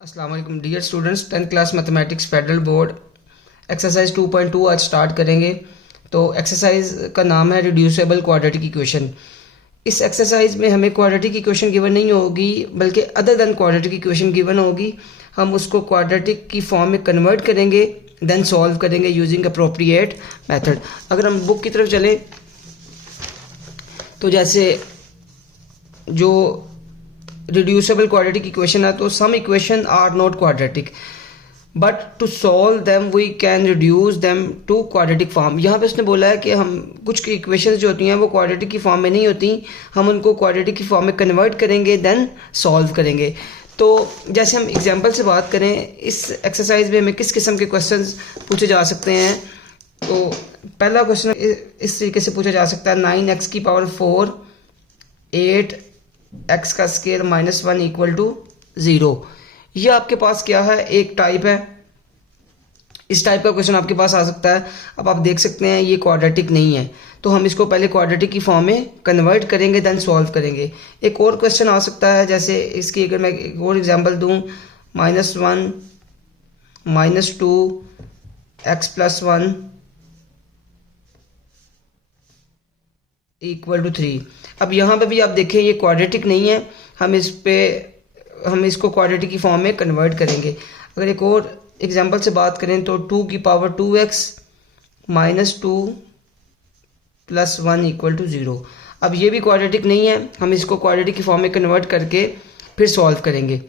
अस्सलाम वालेकुम dear students, 10th class mathematics federal board exercise 2.2 आज स्टार्ट करेंगे। तो एक्सरसाइज का नाम है रिड्यूसेबल क्वाड्रेटिक इक्वेशन। इस एक्सरसाइज में हमें क्वाड्रेटिक इक्वेशन गिवन नहीं होगी, बल्कि other than quadratic equation given होगी। हम उसको क्वाड्रेटिक की फॉर्म में कन्वर्ट करेंगे, देन सॉल्व करेंगे यूजिंग अप्रोप्रिएट मेथड। अगर हम बुक की तरफ चलें तो जैसे जो रिड्यूसेबल क्वाड्रेटिक इक्वेशन है, तो some equation are not quadratic but to solve them we can reduce them to quadratic form. यहाँ पे उसने बोला है कि हम कुछ इक्वेशंस जो होती हैं वो क्वाड्रेटिक की फॉर्म में नहीं होती, हम उनको क्वाड्रेटिक की फॉर्म में कन्वर्ट करेंगे देन सॉल्व करेंगे। तो जैसे हम एग्जांपल से बात करें, इस एक्सरसाइज में हमें किस किस्म के क्वेश्चंस पूछे जा सकते हैं। तो पहला क्वेश्चन इस तरीके से पूछा जा सकता है, 9x की पावर 4 8x का स्क्वायर -1 इक्वल टू 0। ये आपके पास क्या है, एक टाइप है। इस टाइप का क्वेश्चन आपके पास आ सकता है। अब आप देख सकते हैं ये क्वाड्रेटिक नहीं है, तो हम इसको पहले क्वाड्रेटिक की फॉर्म में कन्वर्ट करेंगे देन सॉल्व करेंगे। एक और क्वेश्चन आ सकता है, जैसे इसकी अगर मैं एक और एग्जांपल दूं, -1 -2 x + 1 इक्वल टू 3। अब यहाँ पे भी आप देखें ये क्वाड्रेटिक नहीं है, हम इसको क्वाड्रेटिक की फॉर्म में कन्वर्ट करेंगे। अगर एक और एग्जांपल से बात करें तो 2 की पावर 2x -2 + 1 इक्वल टू 0। अब ये भी क्वाड्रेटिक नहीं है, हम इसको क्वाड्रेटिक की फॉर्म में कन्वर्ट करके फिर सॉल्व करेंगे।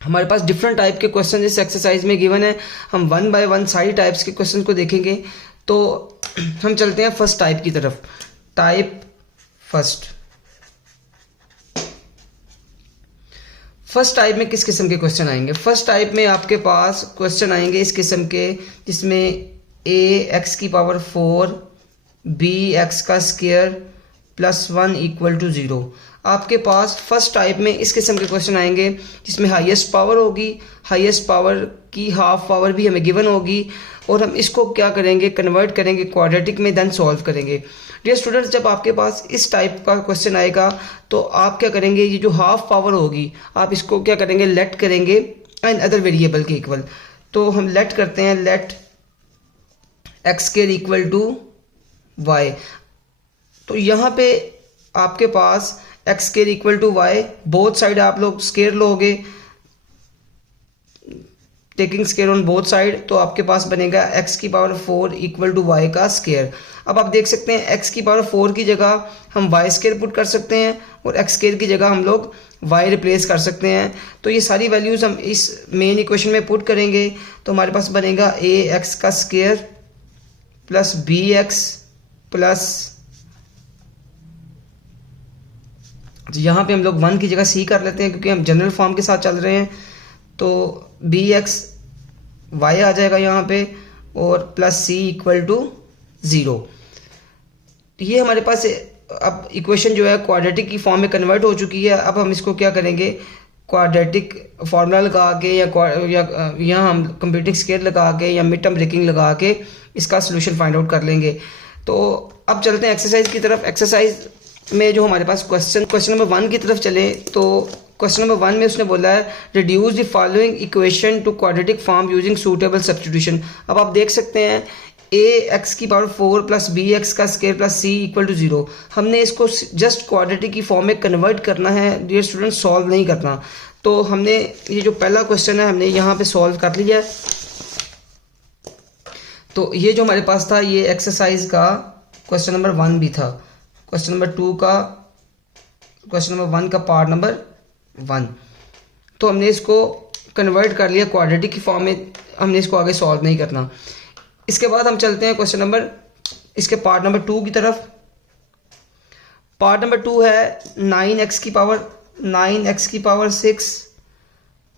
हमारे पास डिफरेंट टाइप के क्वेश्चन इस एक्सरसाइज में गिवन है। हम 1 बाय 1 सारी टाइप्स के क्वेश्चन को देखेंगे। तो हम चलते हैं फर्स्ट टाइप की तरफ। टाइप फर्स्ट टाइप में किस किस्म के क्वेश्चन आएंगे? फर्स्ट टाइप में आपके पास क्वेश्चन आएंगे इस किस्म के, जिसमें ax की पावर 4 bx का स्क्वायर +1 इक्वल टू 0। आपके पास फर्स्ट टाइप में इस किस्म के क्वेश्चन आएंगे जिसमें हाईएस्ट पावर होगी, हाईएस्ट पावर की हाफ पावर भी हमें गिवन होगी, और हम इसको क्या करेंगे, कन्वर्ट करेंगे क्वाड्रेटिक में, देन सॉल्व करेंगे। डियर स्टूडेंट्स, जब आपके पास इस टाइप का क्वेश्चन आएगा तो आप क्या करेंगे, ये जो हाफ पावर होगी आप इसको क्या करेंगे, लेट करेंगे एंड अदर वेरिएबल के इक्वल। तो हम लेट करते हैं, late x² equal to y। तो यहाँ पे आपके पास x² equal to y, both side आप लोग स्केयर लोगे, taking square on both side, तो आपके पास बनेगा x की पावर 4 इक्वल टू y का स्केयर। अब आप देख सकते हैं x की पावर 4 की जगह हम y² पुट कर सकते हैं और x² की जगह हम लोग y रिप्लेस कर सकते हैं। तो ये सारी वैल्यूज हम इस मेन इक्वेशन में पुट करेंगे, तो हमारे पास बनेगा ax का स्केयर प्लस bx प्लस, यहाँ पे हम लोग 1 की जगह c कर लेते हैं क्योंकि हम जनरल फॉर्म के साथ चल रहे हैं। तो bx y आ जाएगा यहाँ पे, और प्लस c इक्वल टू 0। ये हमारे पास अब इक्वेशन जो है क्वाड्रेटिक की फॉर्म में कन्वर्ट हो चुकी है। अब हम इसको क्या करेंगे, क्वाड्रेटिक फार्मूला लगा के या यहाँ हम कंप्यूटिंग स्केयर लगा के या मिड टर्म ब्रेकिंग लगा के इसका सोल्यूशन फाइंड आउट कर लेंगे। तो अब चलते हैं एक्सरसाइज की तरफ। एक्सरसाइज में जो हमारे पास क्वेश्चन नंबर 1 की तरफ चले, तो क्वेश्चन नंबर 1 में उसने बोला है reduce the following equation to quadratic form using suitable substitution. अब आप देख सकते हैं ax की पावर 4 प्लस bx का square plus c equal to 0। हमने इसको जस्ट क्वाड्रेटिक की फॉर्म में कन्वर्ट करना है डियर स्टूडेंट, सॉल्व नहीं करना। तो हमने ये जो पहला क्वेश्चन है हमने यहाँ पे सॉल्व कर लिया। तो ये जो हमारे पास था ये एक्सरसाइज का क्वेश्चन नंबर 1 भी था। क्वेश्चन नंबर 1 का पार्ट नंबर 1। तो हमने इसको कन्वर्ट कर लिया क्वाड्रेटिक की फॉर्म में, हमने इसको आगे सॉल्व नहीं करना। इसके बाद हम चलते हैं इसके पार्ट नंबर 2 की तरफ। पार्ट नंबर 2 है 9x की पावर 6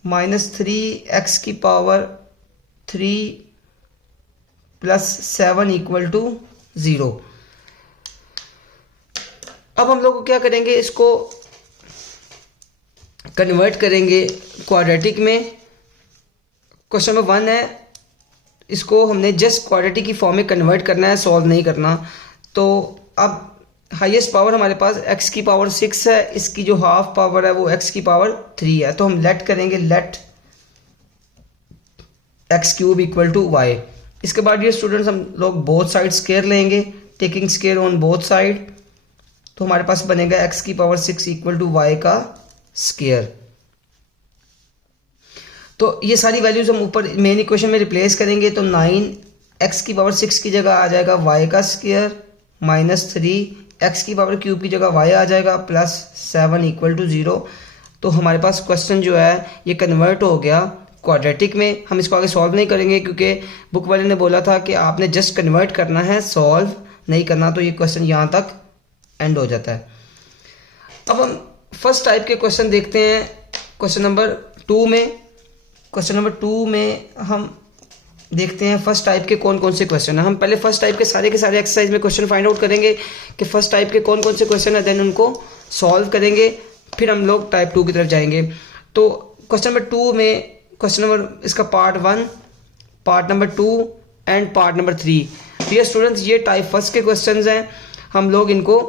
-3x की पावर 3 प्लस 7 इक्वल टू 0। अब हम लोग क्या करेंगे, इसको कन्वर्ट करेंगे क्वाड्रेटिक में। क्वेश्चन नंबर 1 है, इसको हमने जस्ट क्वाड्रेटिक की फॉर्म में कन्वर्ट करना है, सॉल्व नहीं करना। तो अब हाईएस्ट पावर हमारे पास x की पावर 6 है, इसकी जो हाफ पावर है वो x की पावर 3 है। तो हम लेट करेंगे, let x cube equal to y. इसके बाद ये स्टूडेंट्स हम लोग बोथ साइड स्केयर लेंगे, taking square on both side, तो हमारे पास बनेगा एक्स की पावर 6 इक्वल टू वाई का स्केयर। तो ये सारी वैल्यूज हम ऊपर मेन इक्वेशन में रिप्लेस करेंगे, तो 9 एक्स की पावर 6 की जगह आ जाएगा वाई का स्केयर माइनस 3 एक्स की पावर क्यूब की जगह वाई आ जाएगा प्लस 7 इक्वल टू 0। तो हमारे पास क्वेश्चन जो है ये कन्वर्ट हो गया क्वाड्रेटिक में। हम इसको आगे सॉल्व नहीं करेंगे क्योंकि बुक वाले ने बोला था कि आपने जस्ट कन्वर्ट करना है, सॉल्व नहीं करना, तो ये क्वेश्चन यहाँ तक एंड हो जाता है। अब हम फर्स्ट टाइप के क्वेश्चन देखते हैं। क्वेश्चन नंबर 2 में हम देखते हैं फर्स्ट टाइप के कौन कौन से क्वेश्चन है। हम पहले फर्स्ट टाइप के सारे एक्सरसाइज में क्वेश्चन फाइंड आउट करेंगे कि फर्स्ट टाइप के कौन कौन से क्वेश्चन है, देन उनको सॉल्व करेंगे, फिर हम लोग टाइप 2 की तरफ जाएंगे। तो क्वेश्चन नंबर 2 में क्वेश्चन नंबर इसका part 1, part number 2 and part number 3। Dear students, ये टाइप फर्स्ट के क्वेश्चन हैं, हम लोग इनको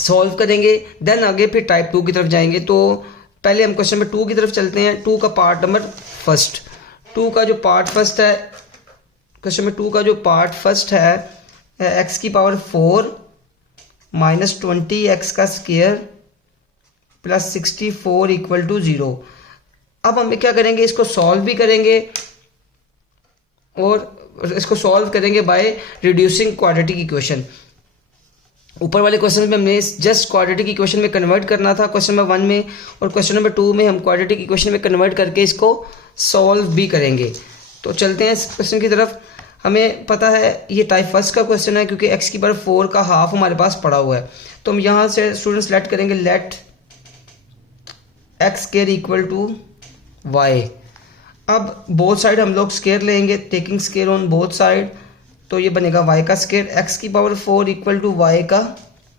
सॉल्व करेंगे, देन आगे फिर टाइप 2 की तरफ जाएंगे। तो पहले हम क्वेश्चन नंबर 2 की तरफ चलते हैं। 2 का पार्ट नंबर फर्स्ट, 2 का जो पार्ट फर्स्ट है, क्वेश्चन नंबर 2 का जो पार्ट फर्स्ट है एक्स की पावर 4 माइनस 20 एक्स का स्क्वायर प्लस 64 इक्वल टू 0। अब हम क्या करेंगे, इसको सॉल्व भी करेंगे और इसको सॉल्व करेंगे बाय रिड्यूसिंग क्वाड्रेटिक इक्वेशन। ऊपर वाले क्वेश्चन में हमने जस्ट क्वाड्रेटिक इक्वेशन में कन्वर्ट करना था क्वेश्चन नंबर 1 में, और क्वेश्चन नंबर 2 में हम क्वाड्रेटिक इक्वेशन में कन्वर्ट करके इसको सॉल्व भी करेंगे। तो चलते हैं इस क्वेश्चन की तरफ। हमें पता है ये टाइप फर्स्ट का क्वेश्चन है क्योंकि एक्स की पावर 4 का हाफ हमारे पास पड़ा हुआ है। तो हम यहाँ से स्टूडेंट्स लेट करेंगे let x square equal to y. अब बोथ साइड हम लोग स्क्वायर लेंगे, taking square on both side, तो ये बनेगा y का स्क्वायर एक्स की पावर 4 इक्वल टू वाई का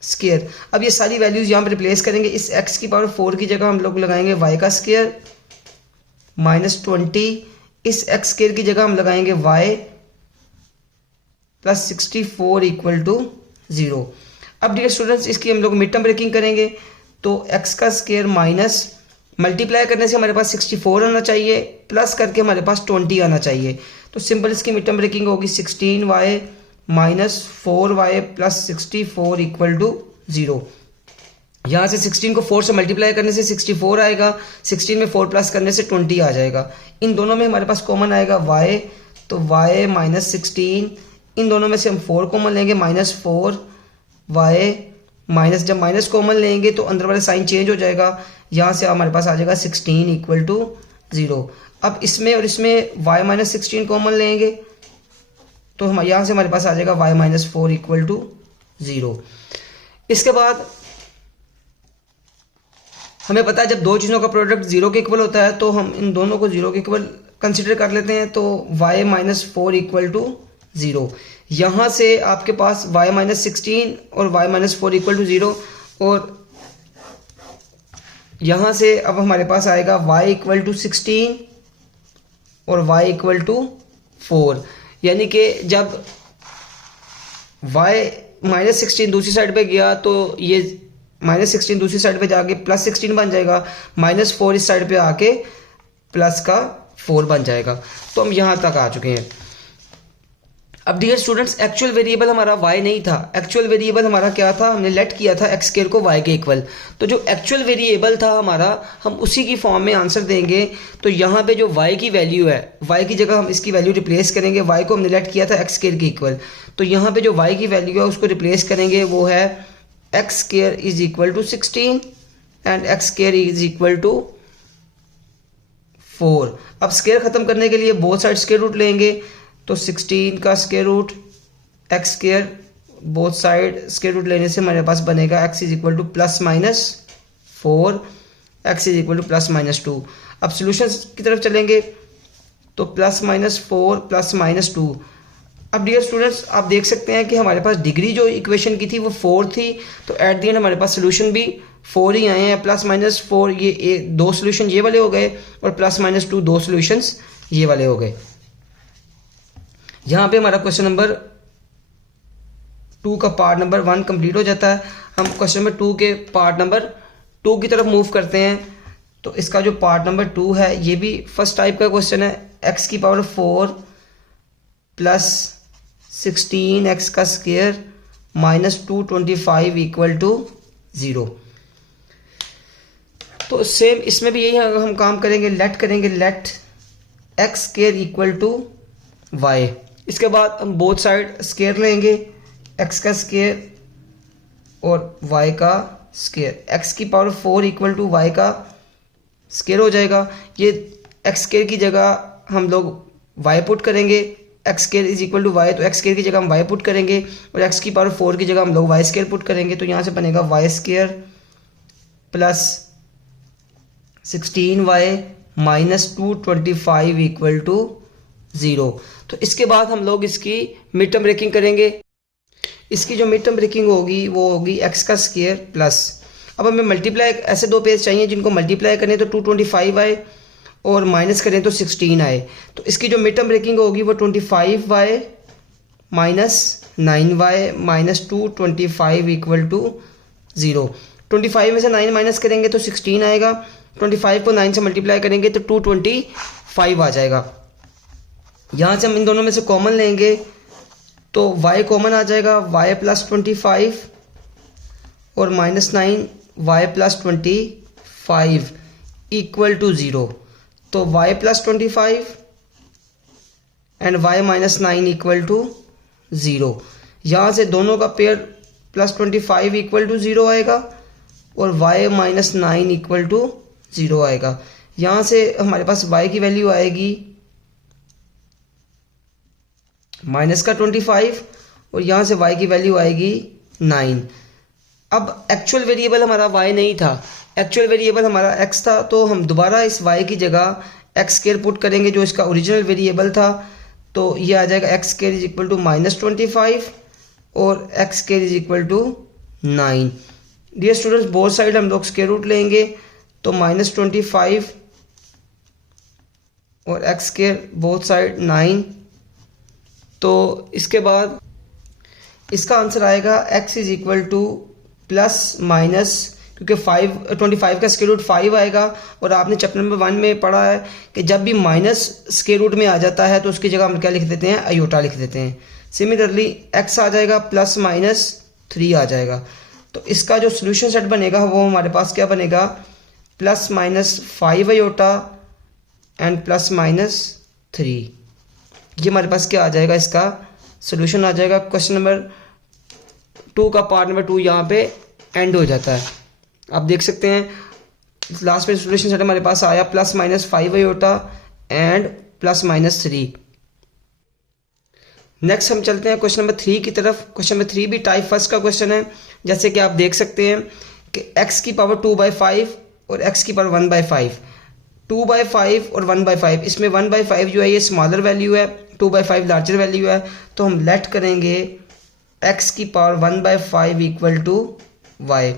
स्क्वायर। अब ये सारी वैल्यूज यहाँ पर रिप्लेस करेंगे। इस x की पावर 4 की जगह हम लोग लगाएंगे y का स्क्वायर माइनस 20, इस x स्क्वायर की जगह हम लगाएंगे y प्लस 64 इक्वल टू 0। अब डियर स्टूडेंट्स, इसकी हम लोग मिड टर्म ब्रेकिंग करेंगे, तो x का स्क्वायर माइनस मल्टीप्लाई करने से हमारे पास 64 आना चाहिए, प्लस करके हमारे पास 20 आना चाहिए। तो सिंपल इसकी मिड टर्म ब्रेकिंग होगी 16y minus 4y plus 64 equal to 0। यहाँ से 16 को 4 से मल्टीप्लाई करने से 64 आएगा, 16 में 4 प्लस करने से 20 आ जाएगा। इन दोनों में हमारे पास कॉमन आएगा y, तो y माइनस 16, इन दोनों में से हम 4 कॉमन लेंगे माइनस 4y माइनस, जब माइनस कॉमन लेंगे तो अंदर वाला साइन चेंज हो जाएगा, यहाँ से हमारे पास आ जाएगा 16 इक्वल टू 0। अब इसमें और इसमें y माइनस 16 कॉमन लेंगे तो हम यहाँ से हमारे पास आ जाएगा y माइनस 4 इक्वल टू 0। इसके बाद हमें पता है जब दो चीज़ों का प्रोडक्ट 0 के इक्वल होता है तो हम इन दोनों को 0 के इक्वल कंसिडर कर लेते हैं, तो y माइनस 4 इक्वल टू 0। यहाँ से आपके पास y माइनस 16 और y माइनस 4 इक्वल टू 0, और यहाँ से अब हमारे पास आएगा y इक्वल टू 16 और y इक्वल टू 4। यानी कि जब y माइनस 16 दूसरी साइड पे गया तो ये माइनस 16 दूसरी साइड पे जाके प्लस 16 बन जाएगा, माइनस 4 इस साइड पे आके प्लस का 4 बन जाएगा। तो हम यहाँ तक आ चुके हैं। अब डियर स्टूडेंट्स, एक्चुअल वेरिएबल हमारा y नहीं था, एक्चुअल वेरिएबल हमारा क्या था, हमने लेट किया था एक्स स्क्वायर को y के इक्वल। तो जो एक्चुअल वेरिएबल था हमारा, हम उसी की फॉर्म में आंसर देंगे। तो यहाँ पे जो y की वैल्यू है, y की जगह हम इसकी वैल्यू रिप्लेस करेंगे। y को हमने लेट किया था एक्स स्क्वायर के इक्वल, तो यहाँ पे जो y की वैल्यू है उसको रिप्लेस करेंगे, वो है x square is equal to 16 and x square is equal to 4। अब स्क्वायर खत्म करने के लिए बोथ साइड स्क्वायर रूट लेंगे, तो 16 का square root x square, both side square root लेने से हमारे पास बनेगा x is equal to plus minus 4, x is equal to plus minus 2। अब सोल्यूशन की तरफ चलेंगे, तो प्लस माइनस 4 प्लस माइनस 2। अब डियर स्टूडेंट्स, आप देख सकते हैं कि हमारे पास डिग्री जो इक्वेशन की थी वो 4 थी, तो एट द एंड हमारे पास सोल्यूशन भी 4 ही आए हैं। प्लस माइनस 4 ये 2 सोल्यूशन ये वाले हो गए, और प्लस माइनस 2 2 सोल्यूशंस ये वाले हो गए। यहाँ पे हमारा क्वेश्चन नंबर 2 का पार्ट नंबर 1 कंप्लीट हो जाता है। हम क्वेश्चन नंबर 2 के पार्ट नंबर 2 की तरफ मूव करते हैं। तो इसका जो पार्ट नंबर 2 है ये भी फर्स्ट टाइप का क्वेश्चन है। एक्स की पावर 4 प्लस 16 एक्स का स्क्वायर माइनस 225 इक्वल टू 0। तो सेम इसमें भी यही हम काम करेंगे, let x square equal to y. इसके बाद हम बोथ साइड स्क्वायर लेंगे, एक्स का स्क्वायर और वाई का स्क्वायर। एक्स की पावर 4 इक्वल टू वाई का स्क्वायर हो जाएगा। ये एक्स स्क्वायर की जगह हम लोग वाई पुट करेंगे, x square is equal to y, तो एक्स स्क्वायर की जगह हम वाई पुट करेंगे और एक्स की पावर 4 की जगह हम लोग वाई स्क्वायर पुट करेंगे। तो यहाँ से बनेगा y square plus 16y minus 225 equal to 0। तो इसके बाद हम लोग इसकी मिड टर्म ब्रेकिंग करेंगे। इसकी जो मिड टर्म ब्रेकिंग होगी वो होगी एक्स का स्क्वायर प्लस, अब हमें मल्टीप्लाई, ऐसे दो पेज चाहिए जिनको मल्टीप्लाई करें तो 225 आए और माइनस करें तो 16 आए। तो इसकी जो मिड टर्म ब्रेकिंग होगी वो 25y minus 9y minus 225 equal to 0। 25 में से 9 माइनस करेंगे तो 16 आएगा, 25 को 9 से मल्टीप्लाई करेंगे तो 225 आ जाएगा। यहाँ से हम इन दोनों में से कॉमन लेंगे तो y कॉमन आ जाएगा, y प्लस 25 और minus 9y plus 25 equal to 0। तो y plus 25 and y minus 9 equal to 0। यहाँ से दोनों का पेयर प्लस 25 इक्वल टू 0 आएगा और y माइनस 9 इक्वल टू 0 आएगा। यहाँ से हमारे पास y की वैल्यू आएगी माइनस का 25 और यहाँ से y की वैल्यू आएगी 9। अब एक्चुअल वेरिएबल हमारा y नहीं था, एक्चुअल वेरिएबल हमारा x था, तो हम दोबारा इस y की जगह एक्स स्क्वायर पुट करेंगे जो इसका ओरिजिनल वेरिएबल था। तो ये आ जाएगा x square is equal to minus 25 और x square is equal to 9। Dear students, both side हम लोग स्क्वायर रूट लेंगे तो माइनस 25 और एक्स स्क्वायर बोथ साइड 9। तो इसके बाद इसका आंसर आएगा x is equal to plus minus, क्योंकि 25 का स्क्वायर रूट 5 आएगा और आपने चैप्टर नंबर 1 में पढ़ा है कि जब भी माइनस स्क्वायर रूट में आ जाता है तो उसकी जगह हम क्या लिख देते हैं, आयोटा लिख देते हैं। सिमिलरली x आ जाएगा प्लस माइनस 3 आ जाएगा। तो इसका जो सोल्यूशन सेट बनेगा वो हमारे पास क्या बनेगा, plus minus 5 iota and plus minus 3। ये हमारे पास क्या आ जाएगा, इसका सोल्यूशन आ जाएगा। क्वेश्चन नंबर 2 का पार्ट नंबर 2 यहाँ पे एंड हो जाता है। आप देख सकते हैं लास्ट में सोल्यूशन सेट हमारे पास आया plus minus 5 iota and plus minus 3। Next हम चलते हैं क्वेश्चन नंबर 3 की तरफ। क्वेश्चन नंबर 3 भी टाइप फर्स्ट का क्वेश्चन है। जैसे कि आप देख सकते हैं कि x की पावर 2/5 और x की पावर 1/5, 2/5 और 1/5, इसमें 1/5 जो है ये स्मॉलर वैल्यू है, 2/5 लार्जर वैल्यू है। तो हम लेट करेंगे x की पावर 1/5 इक्वल टू y।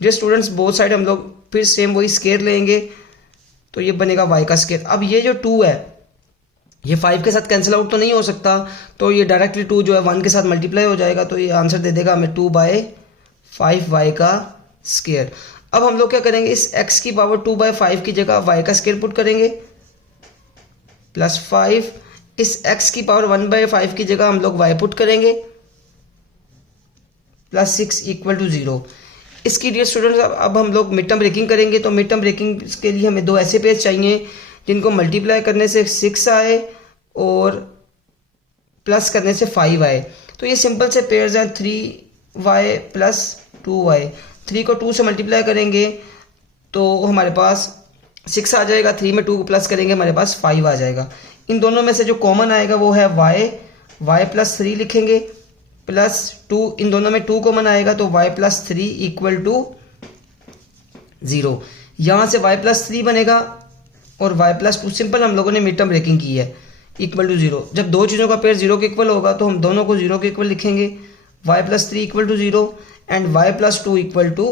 जो स्टूडेंट्स बोथ साइड हम लोग फिर सेम वही स्क्वायर लेंगे तो ये बनेगा y का स्क्वायर। अब ये जो 2 है ये 5 के साथ कैंसिल आउट तो नहीं हो सकता, तो ये डायरेक्टली 2 जो है 1 के साथ मल्टीप्लाई हो जाएगा, तो ये आंसर दे देगा हमें 2/5y का स्क्वायर। अब हम लोग क्या करेंगे, इस x की पावर 2/5 की जगह y का स्क्वायर पुट करेंगे प्लस 5, इस x की पावर 1/5 की जगह हम लोग y पुट करेंगे प्लस 6 इक्वल टू 0। इसकी डियर स्टूडेंट्स अब हम लोग मिड टर्म ब्रेकिंग करेंगे। तो मिड टर्म ब्रेकिंग के लिए हमें दो ऐसे पेज चाहिए जिनको मल्टीप्लाई करने से 6 आए और प्लस करने से 5 आए। तो ये सिंपल से पेयर्स हैं, 3y प्लस 2y। 3 को 2 से मल्टीप्लाई करेंगे तो हमारे पास 6 आ जाएगा, 3 में 2 को प्लस करेंगे हमारे पास 5 आ जाएगा। इन दोनों में से जो कॉमन आएगा वो है y प्लस 3 लिखेंगे प्लस 2, इन दोनों में 2 कॉमन आएगा तो y प्लस 3 इक्वल टू 0। यहाँ से y प्लस 3 बनेगा और y प्लस 2 सिंपल हम लोगों ने मिड टर्म ब्रेकिंग की है इक्वल टू 0। जब दो चीज़ों का पेयर 0 के इक्वल होगा तो हम दोनों को 0 के इक्वल लिखेंगे, y plus 3 equal to 0 and y plus 2 equal to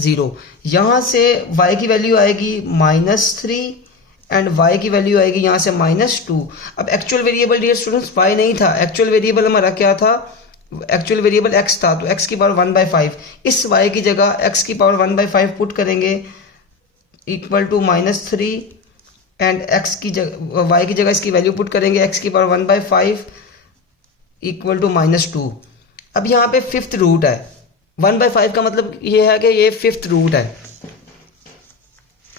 0। यहाँ से y की वैल्यू आएगी -3 एंड y की वैल्यू आएगी यहाँ से -2। अब actual variable dear students y नहीं था, एक्चुअल वेरिएबल हमारा क्या था, एक्चुअल वेरिएबल x था, तो x की पावर 1/5, इस y की जगह x की पावर 1/5 पुट करेंगे इक्वल टू -3 एंड एक्स की जगह वाई की जगह इसकी वैल्यू पुट करेंगे, एक्स की पावर 1/5 इक्वल टू -2। अब यहाँ पे फिफ्थ रूट है, 1/5 का मतलब ये है कि ये फिफ्थ रूट है,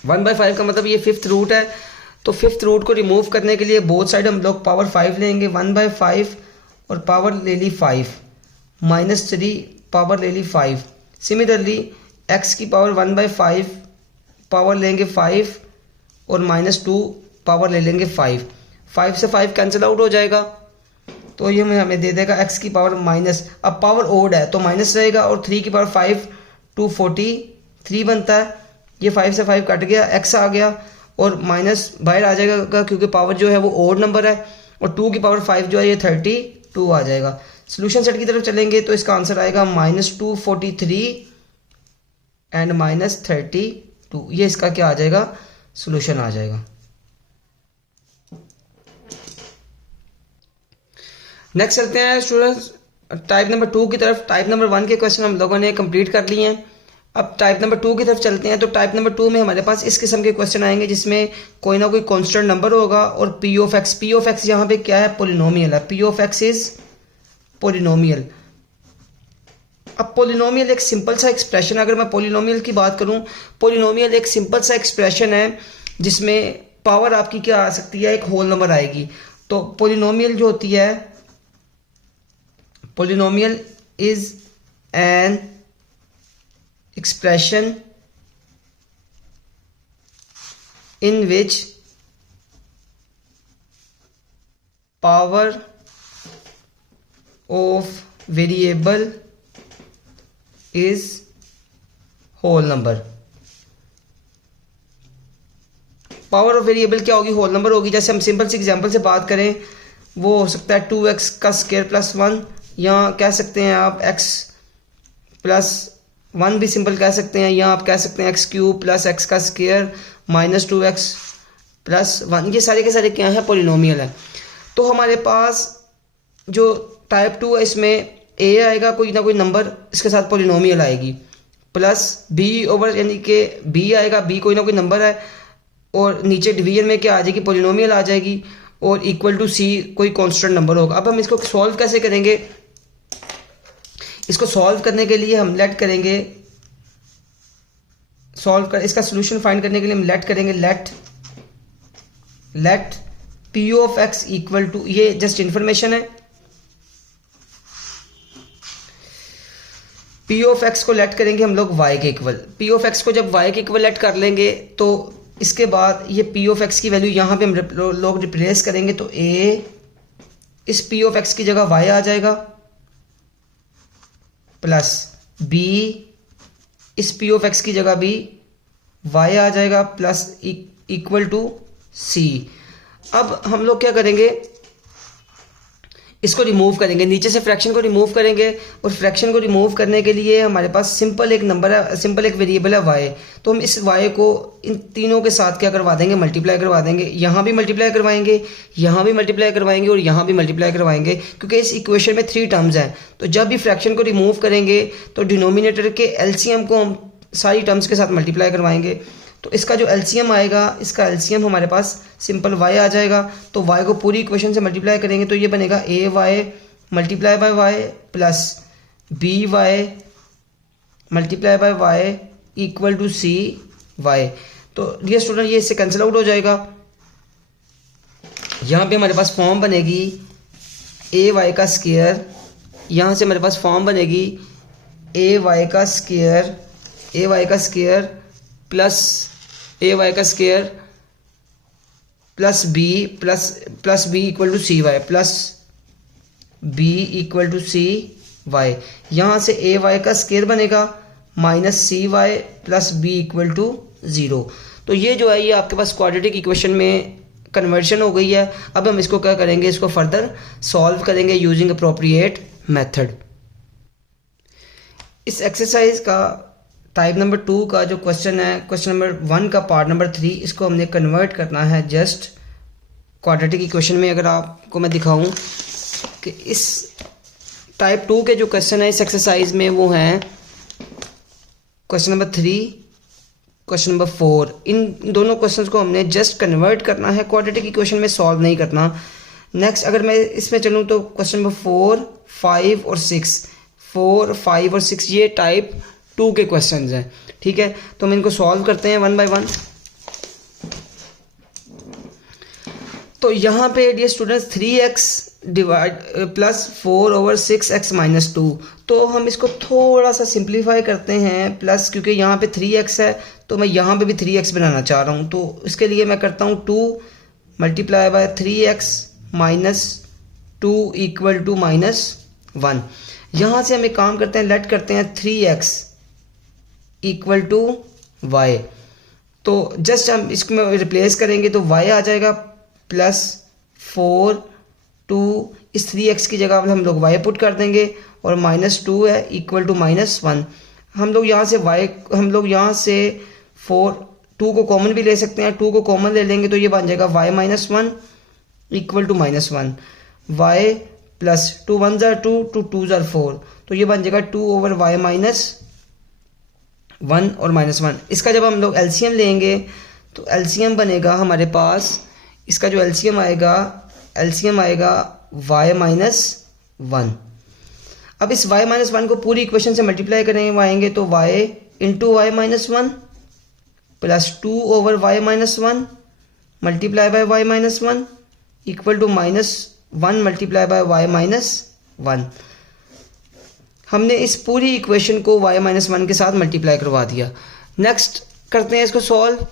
1/5 का मतलब ये फिफ्थ रूट है। तो फिफ्थ रूट को रिमूव करने के लिए बोथ साइड हम लोग पावर 5 लेंगे, 1/5 और पावर ले ली 5, -3 पावर ले ली 5। सिमिलरली एक्स की पावर 1/5 पावर लेंगे 5 और -2 पावर ले लेंगे 5, 5 से 5 कैंसिल आउट हो जाएगा, तो ये हमें दे देगा एक्स की पावर माइनस, अब पावर ओड है तो माइनस रहेगा, और 3 की पावर 5 243 बनता है, ये 5 से 5 कट गया, एक्स आ गया और माइनस बाहर आ जाएगा क्योंकि पावर जो है वो ओड नंबर है, और 2 की पावर 5 जो है ये 32 आ जाएगा। सोल्यूशन सेट की तरफ चलेंगे तो इसका आंसर आएगा -243 एंड -32, ये इसका क्या आ जाएगा, सोल्यूशन आ जाएगा। नेक्स्ट चलते हैं स्टूडेंट्स टाइप नंबर 2 की तरफ। टाइप नंबर 1 के क्वेश्चन हम लोगों ने कंप्लीट कर लिए हैं, अब टाइप नंबर 2 की तरफ चलते हैं। तो टाइप नंबर 2 में हमारे पास इस किस्म के क्वेश्चन आएंगे जिसमें कोई ना कोई कांस्टेंट नंबर होगा और पी ऑफ एक्स यहाँ पे क्या है, पोलिनोमियल है, p of x is polynomial. अब पोलिनोमियल एक सिंपल सा एक्सप्रेशन, अगर मैं पोलिनोमियल की बात करूं, पोलिनोमियल एक सिंपल सा एक्सप्रेशन है जिसमें पावर आपकी क्या आ सकती है, एक होल नंबर आएगी। तो पोलिनोमियल जो होती है, polynomial is an expression in which power of variable is whole number। Power of variable क्या होगी, होल नंबर होगी। जैसे हम सिंपल सी एग्जांपल से बात करें, वो हो सकता है 2x का स्क्वायर प्लस 1, या कह सकते हैं आप x प्लस 1 भी सिंपल कह सकते हैं, या आप कह सकते हैं x³ प्लस x का स्क्वायर -2x प्लस 1, ये सारे के सारे क्या है, पोलिनोमियल है। तो हमारे पास जो टाइप 2 है इसमें a आएगा कोई ना कोई नंबर, इसके साथ पोलिनोमियल आएगी, प्लस b ओवर यानी कि b आएगा, b कोई ना कोई नंबर है, और नीचे डिवीजन में क्या आ जाएगी, पोलिनोमियल आ जाएगी, और इक्वल टू c कोई कांस्टेंट नंबर होगा। अब हम इसको सॉल्व कैसे करेंगे, इसको सॉल्व करने के लिए हम लेट करेंगे, इसका सोल्यूशन फाइंड करने के लिए हम लेट करेंगे, let p of x equal to, ये जस्ट इंफॉर्मेशन है, पी ऑफ एक्स को लेट करेंगे हम लोग y के इक्वल। पी ऑफ एक्स को जब y के इक्वल लेट कर लेंगे तो इसके बाद ये पी ऑफ एक्स की वैल्यू यहाँ पे हम लोग रिप्लेस करेंगे, तो a इस पी ऑफ एक्स की जगह y आ जाएगा, प्लस b इस पी ऑफ एक्स की जगह भी y आ जाएगा, प्लस इक्वल टू c। अब हम लोग क्या करेंगे, इसको रिमूव करेंगे, नीचे से फ्रैक्शन को रिमूव करेंगे, और फ्रैक्शन को रिमूव करने के लिए हमारे पास सिंपल एक नंबर है, सिंपल एक वेरिएबल है y। तो हम इस y को इन तीनों के साथ क्या करवा देंगे, मल्टीप्लाई करवा देंगे, यहाँ भी मल्टीप्लाई करवाएंगे, यहाँ भी मल्टीप्लाई करवाएंगे, और यहाँ भी मल्टीप्लाई करवाएंगे, क्योंकि इस इक्वेशन में 3 टर्म्स हैं। तो जब भी फ्रैक्शन को रिमूव करेंगे तो डिनोमिनेटर के एलसीएम को हम सारी टर्म्स के साथ मल्टीप्लाई करवाएंगे। तो इसका जो एलसीएम आएगा, इसका एलसीएम हमारे पास सिंपल y आ जाएगा, तो y को पूरी इक्वेशन से मल्टीप्लाई करेंगे तो ये बनेगा ay multiply by y plus by multiply by y equal to cy। तो डियर स्टूडेंट ये इससे कैंसिल आउट हो जाएगा, यहाँ पे हमारे पास फॉर्म बनेगी ay का स्क्वायर, यहाँ से हमारे पास फॉर्म बनेगी ay का स्क्वायर प्लस ay का square plus b equal to cy plus b equal to cy। यहाँ से ay का स्क्वायर बनेगा minus cy plus b equal to 0। तो ये जो है ये आपके पास क्वाड्रेटिक इक्वेशन में कन्वर्शन हो गई है। अब हम इसको क्या करेंगे, इसको फर्दर सॉल्व करेंगे यूजिंग अप्रोप्रिएट मेथड। इस एक्सरसाइज का टाइप नंबर 2 का जो क्वेश्चन है, क्वेश्चन नंबर 1 का पार्ट नंबर 3, इसको हमने कन्वर्ट करना है जस्ट क्वाड्रेटिक इक्वेशन में। अगर आपको मैं दिखाऊं कि इस टाइप 2 के जो क्वेश्चन है इस एक्सरसाइज में, वो हैं क्वेश्चन नंबर 3, क्वेश्चन नंबर 4। इन दोनों क्वेश्चंस को हमने जस्ट कन्वर्ट करना है, क्वाड्रेटिक इक्वेशन में सॉल्व नहीं करना। नेक्स्ट अगर मैं इसमें चलूँ तो क्वेश्चन नंबर 4, 5 और 6, 4, 5 और 6 ये टाइप 2 के क्वेश्चंस हैं। ठीक है, तो हम इनको सॉल्व करते हैं वन बाय वन। तो यहाँ पे dear students 3x divide plus 4 over 6x minus 2, तो हम इसको थोड़ा सा सिंप्लीफाई करते हैं प्लस, क्योंकि यहाँ पे 3x है तो मैं यहाँ पे भी 3x बनाना चाह रहा हूँ। तो इसके लिए मैं करता हूँ 2 multiply by 3x minus 2 equal to minus 1। यहाँ से हम एक काम करते हैं, लेट करते हैं 3x इक्वल टू y। तो जस्ट हम इसको रिप्लेस करेंगे तो y आ जाएगा प्लस 4 2, इस 3x की जगह हम लोग y पुट कर देंगे और माइनस 2 है इक्वल टू माइनस 1। हम लोग यहाँ से 2 को कॉमन भी ले सकते हैं, 2 को कॉमन ले लेंगे तो ये बन जाएगा y minus 1 equal to minus 1, y plus 2 1 ज़ार 2 2 2 ज़ार 4, तो ये बन जाएगा 2 ओवर y माइनस 1 और माइनस 1। इसका जब हम लोग एलसीएम लेंगे तो एलसीएम बनेगा हमारे पास, इसका जो एलसीएम आएगा y माइनस 1। अब इस y माइनस 1 को पूरी इक्वेशन से मल्टीप्लाई करेंगे, वो आएंगे तो y into y minus 1 plus 2 over y minus 1 multiply by y minus 1 equal to minus 1 multiply by y minus 1। हमने इस पूरी इक्वेशन को y माइनस 1 के साथ मल्टीप्लाई करवा दिया। नेक्स्ट करते हैं इसको सॉल्व।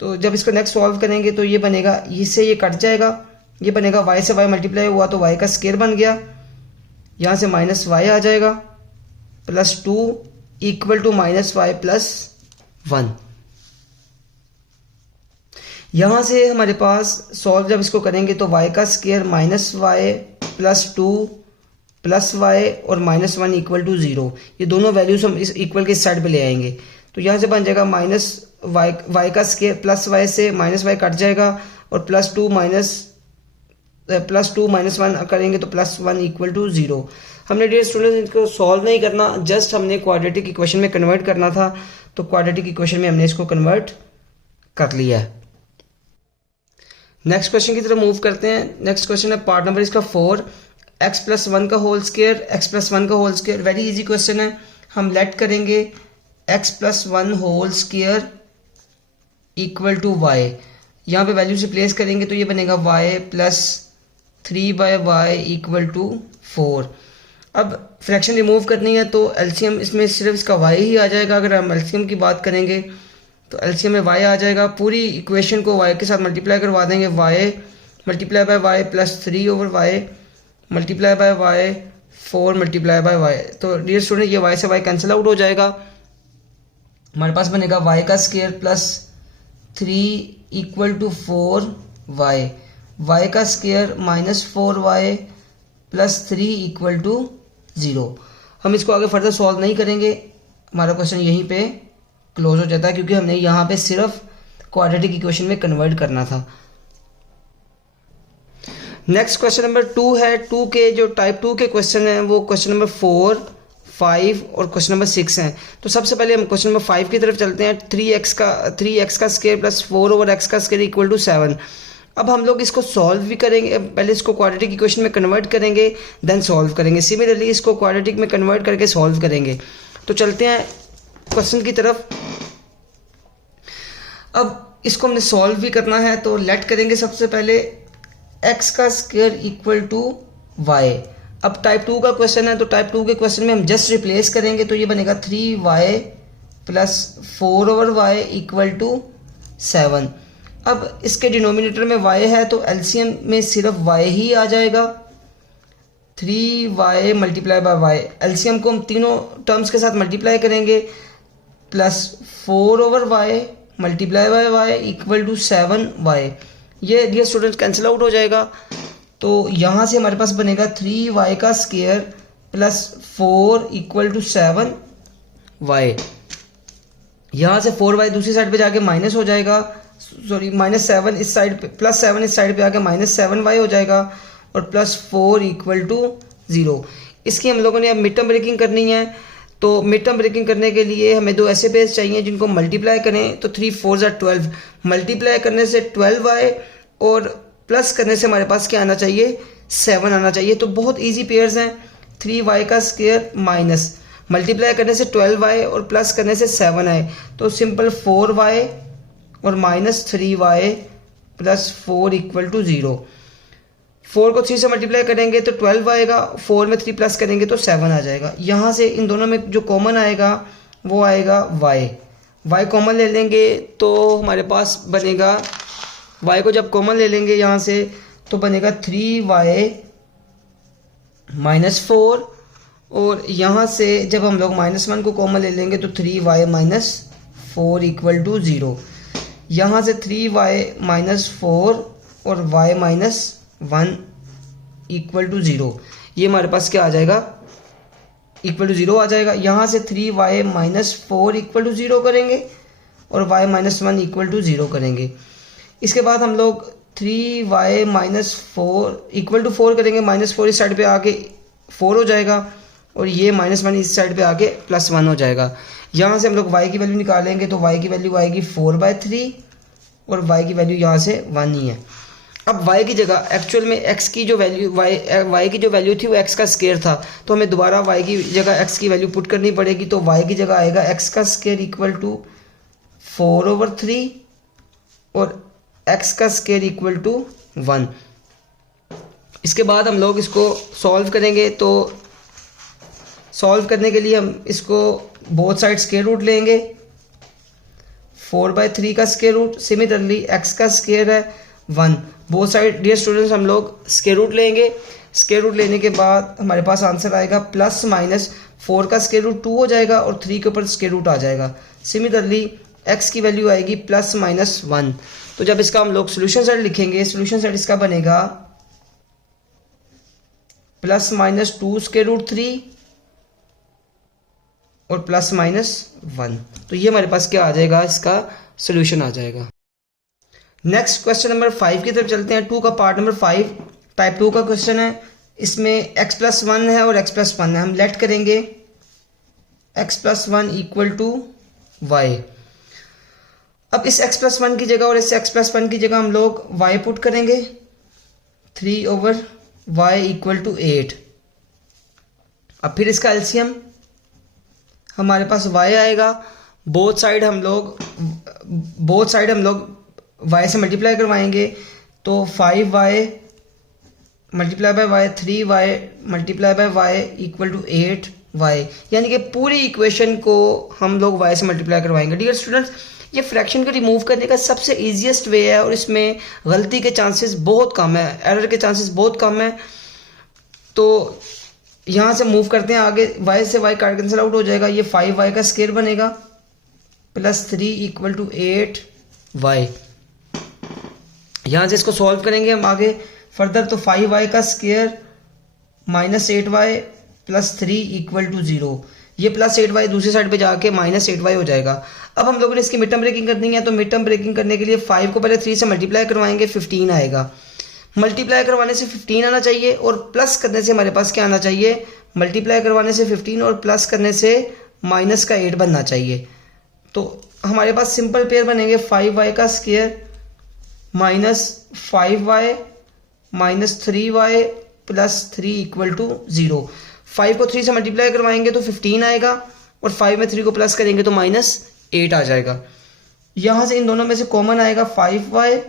तो जब इसको नेक्स्ट सॉल्व करेंगे तो ये बनेगा, इससे ये कट जाएगा, ये बनेगा y से y मल्टीप्लाई हुआ तो y का स्क्वायर बन गया, यहाँ से माइनस y आ जाएगा plus 2 equal to minus y plus 1। यहाँ से हमारे पास सॉल्व जब इसको करेंगे तो y का square minus y plus 2 plus y और माइनस 1 इक्वल टू 0। ये दोनों वैल्यूज हम इस इक्वल के साइड पे ले आएंगे, तो यहाँ से बन जाएगा माइनस y का स्क्वायर प्लस y से माइनस y कट जाएगा और प्लस 2 माइनस 1 करेंगे तो प्लस 1 इक्वल टू 0। हमने डियर स्टूडेंट्स इनको सॉल्व नहीं करना, जस्ट हमने क्वाड्रेटिक इक्वेशन में कन्वर्ट करना था, तो क्वाड्रेटिक इक्वेशन में हमने इसको कन्वर्ट कर लिया है। नेक्स्ट क्वेश्चन की तरफ मूव करते हैं। नेक्स्ट क्वेश्चन है पार्ट नंबर इसका 4, x प्लस 1 का होल स्क्वायर, x प्लस 1 का whole square. Very easy question है। हम लेट करेंगे x plus 1 whole square equal to y, यहाँ पे वैल्यू से प्लेस करेंगे तो ये बनेगा y plus 3 by y equal to 4। अब फ्रैक्शन रिमूव करनी है तो एलसीएम इसमें सिर्फ इसका y ही आ जाएगा। अगर हम एलसीएम की बात करेंगे तो एलसीएम में y आ जाएगा, पूरी इक्वेशन को y के साथ मल्टीप्लाई करवा देंगे, y multiply by y plus 3 over y multiply by y 4 multiply by y। तो डियर स्टूडेंट ये y से y कैंसिल आउट हो जाएगा, हमारे पास बनेगा y का square plus 3 equal to 4y, y का square minus 4y plus 3 equal to 0। हम इसको आगे फर्दर सॉल्व नहीं करेंगे, हमारा क्वेश्चन यहीं पे क्लोज हो जाता है, क्योंकि हमने यहाँ पे सिर्फ क्वाड्रेटिक इक्वेशन में कन्वर्ट करना था। नेक्स्ट क्वेश्चन नंबर 2 है। 2 के जो टाइप 2 के क्वेश्चन हैं वो क्वेश्चन नंबर 4, 5 और क्वेश्चन नंबर 6 हैं। तो सबसे पहले हम क्वेश्चन नंबर 5 की तरफ चलते हैं। 3x का स्क्वायर प्लस 4 ओवर x का स्क्वायर इक्वल टू 7। अब हम लोग इसको सॉल्व भी करेंगे, पहले इसको क्वाड्रेटिक इक्वेशन में कन्वर्ट करेंगे देन सॉल्व करेंगे। सिमिलरली इसको क्वाड्रेटिक में कन्वर्ट करके सॉल्व करेंगे। तो चलते हैं क्वेश्चन की तरफ। अब इसको हमने सॉल्व भी करना है, तो लेट करेंगे सबसे पहले x का स्क्वायर इक्वल टू y। अब टाइप 2 का क्वेश्चन है, तो टाइप 2 के क्वेश्चन में हम जस्ट रिप्लेस करेंगे तो ये बनेगा 3y plus 4 over y equal to 7। अब इसके डिनोमिनेटर में y है तो एलसीएम में सिर्फ y ही आ जाएगा, 3y multiply by y। LCM को हम तीनों टर्म्स के साथ मल्टीप्लाई करेंगे, plus 4 over y multiply by y equal to 7y। ये डियर स्टूडेंट्स कैंसिल आउट हो जाएगा, तो यहाँ से हमारे पास बनेगा 3y का square plus 4 equal to 7y। यहाँ से 4y दूसरी साइड पे जाके माइनस हो जाएगा, सॉरी माइनस 7 इस साइड पे, प्लस 7 इस साइड पे आके माइनस 7y हो जाएगा और प्लस 4 इक्वल टू 0। इसकी हम लोगों ने अब मिड टर्म ब्रेकिंग करनी है, तो मिड टर्म ब्रेकिंग करने के लिए हमें दो ऐसे पेयर्स चाहिए जिनको मल्टीप्लाई करें, तो 3 4 12, मल्टीप्लाई करने से 12 आए और प्लस करने से हमारे पास क्या आना चाहिए, 7 आना चाहिए। तो बहुत ईजी पेयर्स हैं। 3y का स्क्वायर माइनस मल्टीप्लाई करने से 12 आए और प्लस करने से 7 आए, तो सिंपल 4y और minus 3y plus 4 equal to 0। 4 को 3 से मल्टीप्लाई करेंगे तो 12 आएगा, 4 में 3 प्लस करेंगे तो 7 आ जाएगा। यहाँ से इन दोनों में जो कॉमन आएगा वो आएगा y कॉमन ले लेंगे तो हमारे पास बनेगा, y को जब कॉमन ले लेंगे यहाँ से तो बनेगा 3y माइनस 4, और यहाँ से जब हम लोग -1 को कॉमन ले लेंगे तो 3y माइनस 4 इक्वल टू 0। यहाँ से 3y माइनस 4 और y माइनस 1 इक्वल टू 0, ये हमारे पास क्या आ जाएगा, इक्वल टू 0 आ जाएगा। यहाँ से 3y माइनस 4 इक्वल टू 0 करेंगे और y माइनस 1 इक्वल टू 0 करेंगे। इसके बाद हम लोग 3y माइनस 4 इक्वल टू 4 करेंगे, -4 इस साइड पे आके 4 हो जाएगा और ये -1 इस साइड पे आके +1 हो जाएगा। यहाँ से हम लोग y की वैल्यू निकालेंगे तो y की वैल्यू आएगी 4/3 और y की वैल्यू यहाँ से 1 ही है। अब y की जगह एक्चुअल में x की जो वैल्यू y की जो वैल्यू थी वो x का स्क्वायर था, तो हमें दोबारा y की जगह x की वैल्यू पुट करनी पड़ेगी। तो y की जगह आएगा x का स्क्वायर इक्वल टू 4/3 और x का स्क्वायर इक्वल टू 1। इसके बाद हम लोग इसको सॉल्व करेंगे, तो सॉल्व करने के लिए हम इसको बोथ साइड स्क्वायर रूट लेंगे, 4/3 का स्क्वायर रूट, सिमिलरली x का स्क्वायर है 1, बोथ साइड डियर स्टूडेंट्स हम लोग स्क्वायर रूट लेंगे। स्क्वायर रूट लेने के बाद हमारे पास आंसर आएगा +-4 का स्क्वायर रूट 2 हो जाएगा और 3 के ऊपर स्क्वायर रूट आ जाएगा। सिमिलरली x की वैल्यू आएगी +-1। तो जब इसका हम लोग सोल्यूशन सेट लिखेंगे, सोल्यूशन सेट इसका बनेगा +-2 स्क्वायर रूट 3 और +-1। तो ये हमारे पास क्या आ जाएगा, इसका सोल्यूशन आ जाएगा। नेक्स्ट क्वेश्चन नंबर 5 की तरफ चलते हैं। 2 का पार्ट नंबर 5 टाइप 2 का क्वेश्चन है। इसमें x+1 है और x+1 है। हम लेट करेंगे x+1 इक्वल टू y। अब इस x+1 की जगह और इस x+1 की जगह हम लोग y पुट करेंगे, 3/y इक्वल टू 8। अब फिर इसका एलसीएम हमारे पास y आएगा, बोथ साइड हम लोग y से मल्टीप्लाई करवाएंगे, तो 5y multiply by y, 3y multiply by y equal to 8y, यानी कि पूरी इक्वेशन को हम लोग y से मल्टीप्लाई करवाएंगे। डियर स्टूडेंट्स, ये फ्रैक्शन को रिमूव करने का सबसे ईजीएस्ट वे है और इसमें गलती के चांसेस बहुत कम है, एरर के चांसेस बहुत कम है। तो यहाँ से मूव करते हैं आगे, y से y कैंसिल आउट हो जाएगा, ये 5y का स्क्वायर बनेगा +3 इक्वल टू 8y। यहाँ से इसको सॉल्व करेंगे हम आगे फर्दर, तो 5y का square -8y plus 3 equal to 0, ये +8y दूसरी साइड पे जाके -8y हो जाएगा। अब हम लोगों ने इसकी मिड टर्म ब्रेकिंग करनी है, तो मिड टर्म ब्रेकिंग करने के लिए 5 को पहले 3 से मल्टीप्लाई करवाएंगे, 15 आएगा। मल्टीप्लाई करवाने से 15 आना चाहिए और प्लस करने से हमारे पास क्या आना चाहिए, मल्टीप्लाई करवाने से 15 और प्लस करने से -8 बनना चाहिए। तो हमारे पास सिंपल पेयर बनेंगे 5y का square -5y -3y plus 3 equal to 0। 5 को 3 से मल्टीप्लाई करवाएंगे तो 15 आएगा और 5 में 3 को प्लस करेंगे तो -8 आ जाएगा। यहाँ से इन दोनों में से कॉमन आएगा 5y,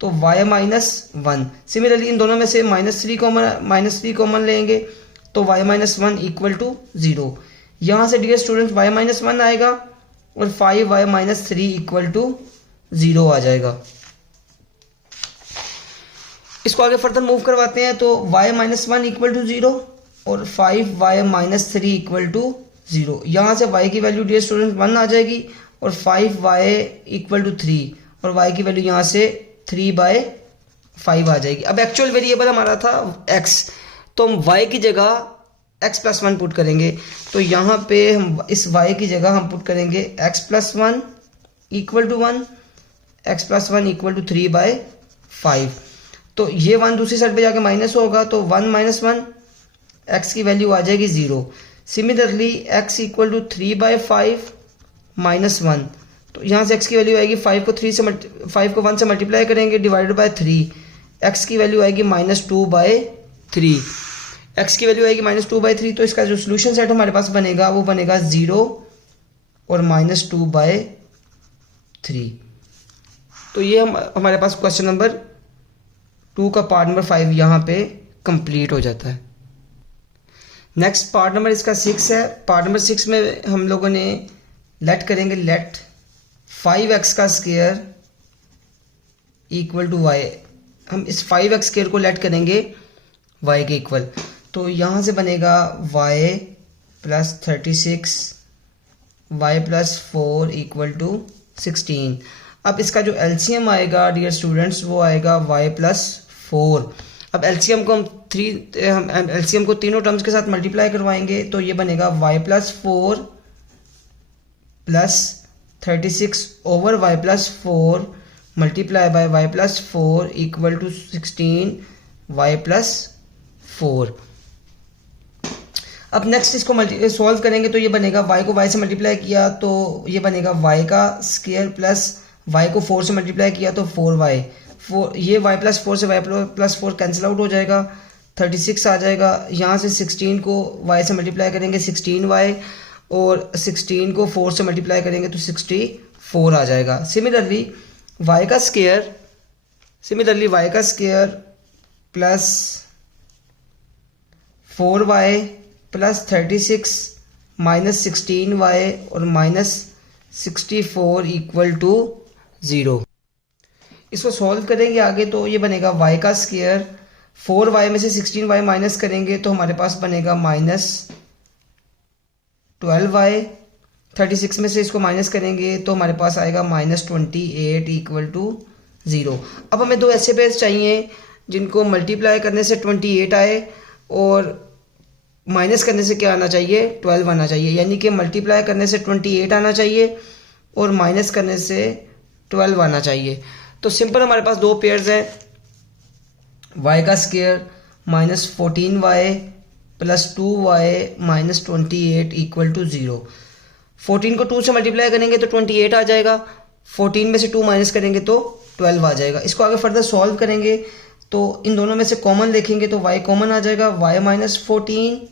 तो y -1। सिमिलरली इन दोनों में से -3 कॉमन लेंगे तो y -1 इक्वल टू 0। यहाँ से डियर स्टूडेंट्स y -1 आएगा और 5y -3 इक्वल टू 0 आ जाएगा। इसको आगे फर्दर मूव करवाते हैं, तो y -1 इक्वल टू 0 और 5y -3 इक्वल टू 0। यहाँ से y की वैल्यू डियर स्टूडेंट्स 1 आ जाएगी और 5y इक्वल टू 3 और y की वैल्यू यहाँ से 3/5 आ जाएगी। अब एक्चुअल वेरिएबल हमारा था x, तो हम y की जगह x+1 पुट करेंगे, तो यहाँ पे हम इस y की जगह हम पुट करेंगे x+1 equal to 1, x+1 equal to 3/5। तो ये 1 दूसरी साइड पे जाके माइनस होगा, तो 1 - 1 x की वैल्यू आ जाएगी 0। Similarly x equal to 3/5 minus 1, तो यहाँ से x की वैल्यू आएगी 5 को 1 से मल्टीप्लाई करेंगे डिवाइडेड बाय 3, x की वैल्यू आएगी -2/3, x की वैल्यू आएगी -2/3। तो इसका जो सोल्यूशन सेट हमारे पास बनेगा वो बनेगा 0 और -2/3। तो ये हमारे पास क्वेश्चन नंबर 2 का पार्ट नंबर 5 यहाँ पे कंप्लीट हो जाता है। नेक्स्ट पार्ट नंबर इसका 6 है। पार्ट नंबर 6 में हम लोगों ने लेट करेंगे, लेट 5x का स्क्वायर इक्वल टू y। हम इस 5x स्क्वायर को लेट करेंगे y के इक्वल, तो यहाँ से बनेगा y plus 36 y plus 4 equal to 16। अब इसका जो एलसीएम आएगा डियर स्टूडेंट्स वो आएगा y प्लस 4। अब एलसीएम को हम एलसीएम को तीनों टर्म्स के साथ मल्टीप्लाई करवाएंगे, तो ये बनेगा y plus 4 plus 36 over y plus 4 multiply by y plus 4 equal to 16 y plus 4। अब नेक्स्ट इसको सॉल्व करेंगे, तो ये बनेगा y को y से मल्टीप्लाई किया तो ये बनेगा y का स्क्वायर प्लस y को 4 से मल्टीप्लाई किया तो 4y, ये y प्लस 4 से y प्लस 4 कैंसिल आउट हो जाएगा, 36 आ जाएगा। यहाँ से 16 को y से मल्टीप्लाई करेंगे 16y, और 16 को 4 से मल्टीप्लाई करेंगे तो 64 आ जाएगा। सिमिलरली y का square plus 4y plus 36 minus 16y और माइनस 64 इक्वल टू 0। इसको सॉल्व करेंगे आगे, तो ये बनेगा y का स्क्वायर, 4y में से 16y माइनस करेंगे तो हमारे पास बनेगा -12y, 36 में से इसको माइनस करेंगे तो हमारे पास आएगा -28 इक्वल टू 0। अब हमें दो ऐसे पेयर्स चाहिए जिनको मल्टीप्लाई करने से 28 आए और माइनस करने से क्या आना चाहिए, 12 आना चाहिए। यानी कि मल्टीप्लाई करने से 28 आना चाहिए और माइनस करने से 12 आना चाहिए। तो सिंपल हमारे पास दो पेयर्स हैं, y का square -14y plus 2y minus 28 equal to 0। 14 को 2 से मल्टीप्लाई करेंगे तो 28 आ जाएगा, 14 में से 2 माइनस करेंगे तो 12 आ जाएगा। इसको आगे फर्दर सॉल्व करेंगे तो इन दोनों में से कॉमन देखेंगे तो y कॉमन आ जाएगा, y माइनस 14,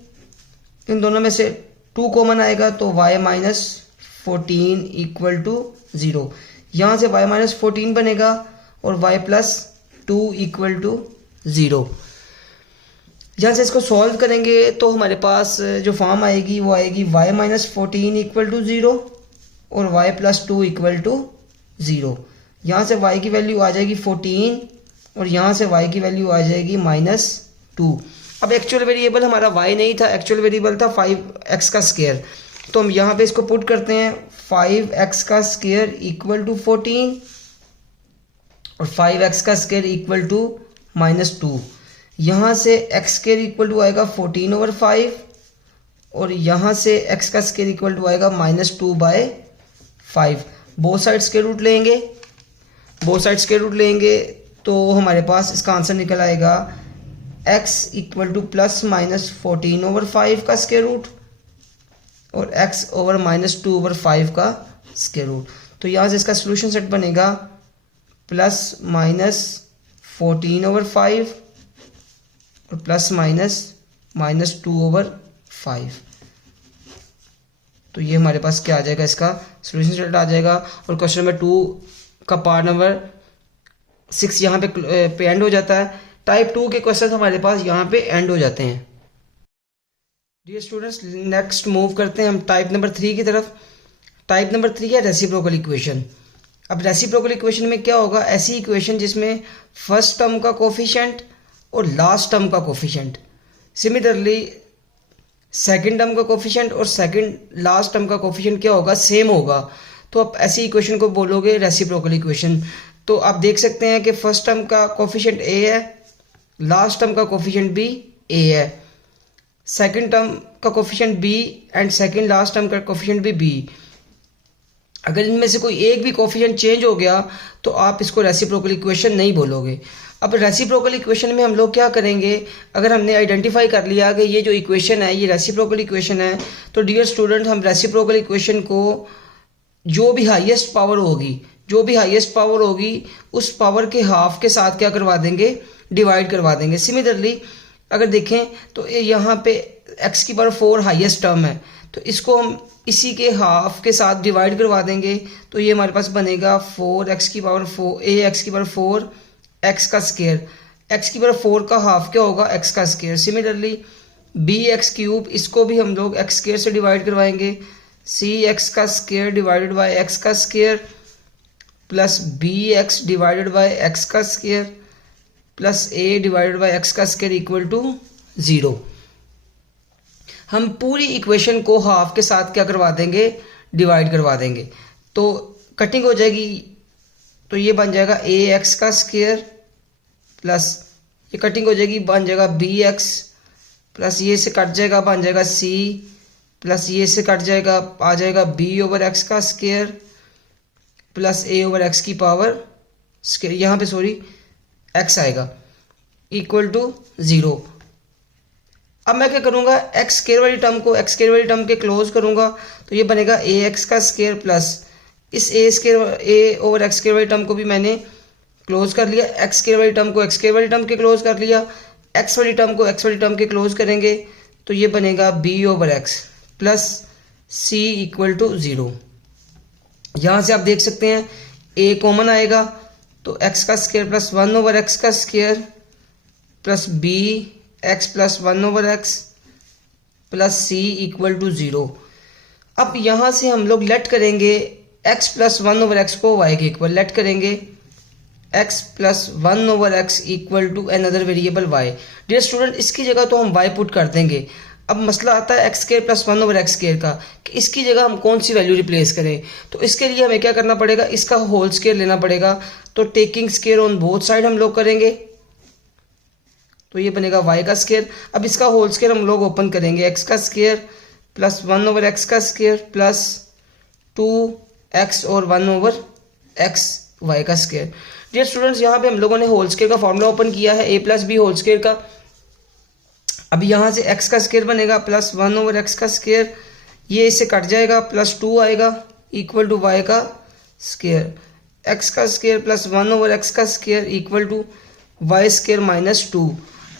इन दोनों में से 2 कॉमन आएगा तो y माइनस 14 इक्वल टू 0। यहाँ से y माइनस 14 बनेगा और y प्लस 2 इक्वल टू 0। यहाँ से इसको सॉल्व करेंगे तो हमारे पास जो फॉर्म आएगी वो आएगी y माइनस 14 इक्वल टू 0 और y प्लस 2 इक्वल टू 0। यहाँ से y की वैल्यू आ जाएगी 14 और यहाँ से y की वैल्यू आ जाएगी -2। अब एक्चुअल वेरिएबल हमारा y नहीं था, एक्चुअल वेरिएबल था 5x का स्क्वायर, तो हम यहाँ पे इसको पुट करते हैं 5x का स्क्वायर इक्वल टू 14 और 5x का स्क्वायर इक्वल टू -2। यहाँ से x स्क्वायर इक्वल टू आएगा 14/5 और यहाँ से x का स्क्वायर इक्वल टू आएगा -2/5। बोथ साइड स्क्वायर रूट लेंगे तो हमारे पास इसका आंसर निकल आएगा x equal to plus minus 14/5 का स्क्वायर रूट और x ओवर -2/5 का स्क्वायर रूट। तो यहाँ से इसका सोल्यूशन सेट बनेगा प्लस माइनस 14/5 और प्लस माइनस 2/5। तो ये हमारे पास क्या आ जाएगा, इसका सोल्यूशन सेट आ जाएगा। और क्वेश्चन नंबर 2 का पार्ट नंबर 6 यहाँ पे एंड हो जाता है। टाइप 2 के क्वेश्चन हमारे पास यहाँ पे एंड हो जाते हैं। डियर स्टूडेंट्स, नेक्स्ट मूव करते हैं हम टाइप नंबर 3 की तरफ। टाइप नंबर 3 है रेसिप्रोकल इक्वेशन। अब रेसिप्रोकल इक्वेशन में क्या होगा, ऐसी इक्वेशन जिसमें फर्स्ट टर्म का कोफिशिएंट और लास्ट टर्म का कोफिशिएंट, सिमिलरली सेकंड टर्म का कोफिशिएंट और लास्ट टर्म का कोफिशिएंट क्या होगा, सेम होगा। तो आप ऐसी इक्वेशन को बोलोगे रेसिप्रोकल इक्वेशन। तो आप देख सकते हैं कि फर्स्ट टर्म का कोफिशिएंट a है, लास्ट टर्म का कोफिशिएंट भी a है, सेकंड टर्म का coefficient b and second last term का कोफिशिएंट भी b। अगर इनमें से कोई एक भी कोफिशिएंट चेंज हो गया तो आप इसको रेसिप्रोकल इक्वेशन नहीं बोलोगे। अब रेसिप्रोकल इक्वेशन में हम लोग क्या करेंगे, अगर हमने आइडेंटिफाई कर लिया कि ये जो इक्वेशन है ये रेसिप्रोकल इक्वेशन है, तो डियर स्टूडेंट हम रेसिप्रोकल इक्वेशन को जो भी हाईएस्ट पावर होगी उस पावर के हाफ के साथ क्या करवा देंगे, डिवाइड करवा देंगे। सिमिलरली अगर देखें तो यहाँ पे x की पावर 4 हाईएस्ट टर्म है, तो इसको हम इसी के हाफ के साथ डिवाइड करवा देंगे, तो ये हमारे पास बनेगा 4x की पावर 4 ax की पावर 4 x का स्केयर। x की पावर 4 का हाफ क्या होगा, x का स्केयर। सिमिलरली bx क्यूब, इसको भी हम लोग x स्केयर से डिवाइड करवाएंगे, cx का स्केयर डिवाइडेड बाय x का square plus bx divided by x का square plus a divided by x का स्केयर इक्वल टू 0। हम पूरी इक्वेशन को हाफ के साथ क्या करवा देंगे, डिवाइड करवा देंगे, तो कटिंग हो जाएगी, तो ये बन जाएगा ax का स्केयर प्लस ये कटिंग हो जाएगी, बन जाएगा bx प्लस ये से कट जाएगा, बन जाएगा c प्लस ये से कट जाएगा, आ जाएगा b ओवर x का square plus a over x की पावर स्केयर, यहाँ पे सॉरी x आएगा इक्वल टू 0। अब मैं क्या करूँगा, x स्केयर वाली टर्म के क्लोज करूँगा, तो ये बनेगा ax का स्केयर प्लस इस a ओवर x स्केयर वाली टर्म को भी मैंने क्लोज कर लिया, x स्केयर वाली टर्म को x स्केयर वाली टर्म के क्लोज कर लिया, x वाली टर्म को x वाली टर्म के क्लोज करेंगे, तो ये बनेगा b over x plus c equal to 0। यहाँ से आप देख सकते हैं a कॉमन आएगा, तो x का स्केयर प्लस 1 ओवर x का square plus b x plus 1 over x plus c equal to 0। अब यहाँ से हम लोग लेट करेंगे x प्लस 1 ओवर x को y के इक्वल लेट करेंगे, x plus 1 over x equal to another variable y। Dear student इसकी जगह तो हम y पुट कर देंगे। अब मसला आता है x square plus 1 over x square का, कि इसकी जगह हम कौन सी वैल्यू रिप्लेस करें, तो इसके लिए हमें क्या करना पड़ेगा, इसका होल स्केयर लेना पड़ेगा, तो taking square on both side हम लोग करेंगे, तो ये बनेगा y का स्केयर। अब इसका होल स्केयर हम लोग ओपन करेंगे, x का स्केयर प्लस 1 ओवर x का स्केयर प्लस 2x और 1 ओवर x y का स्केयर। डियर स्टूडेंट्स यहाँ पे हम लोगों ने होल स्केयर का फॉर्मूला ओपन किया है a plus b whole square का। अब यहाँ से x का स्केयर बनेगा प्लस 1 ओवर x का स्केयर, ये इससे कट जाएगा, प्लस 2 आएगा इक्वल टू y का स्केयर, x का स्केयर प्लस 1 ओवर x का square equal to y square minus 2।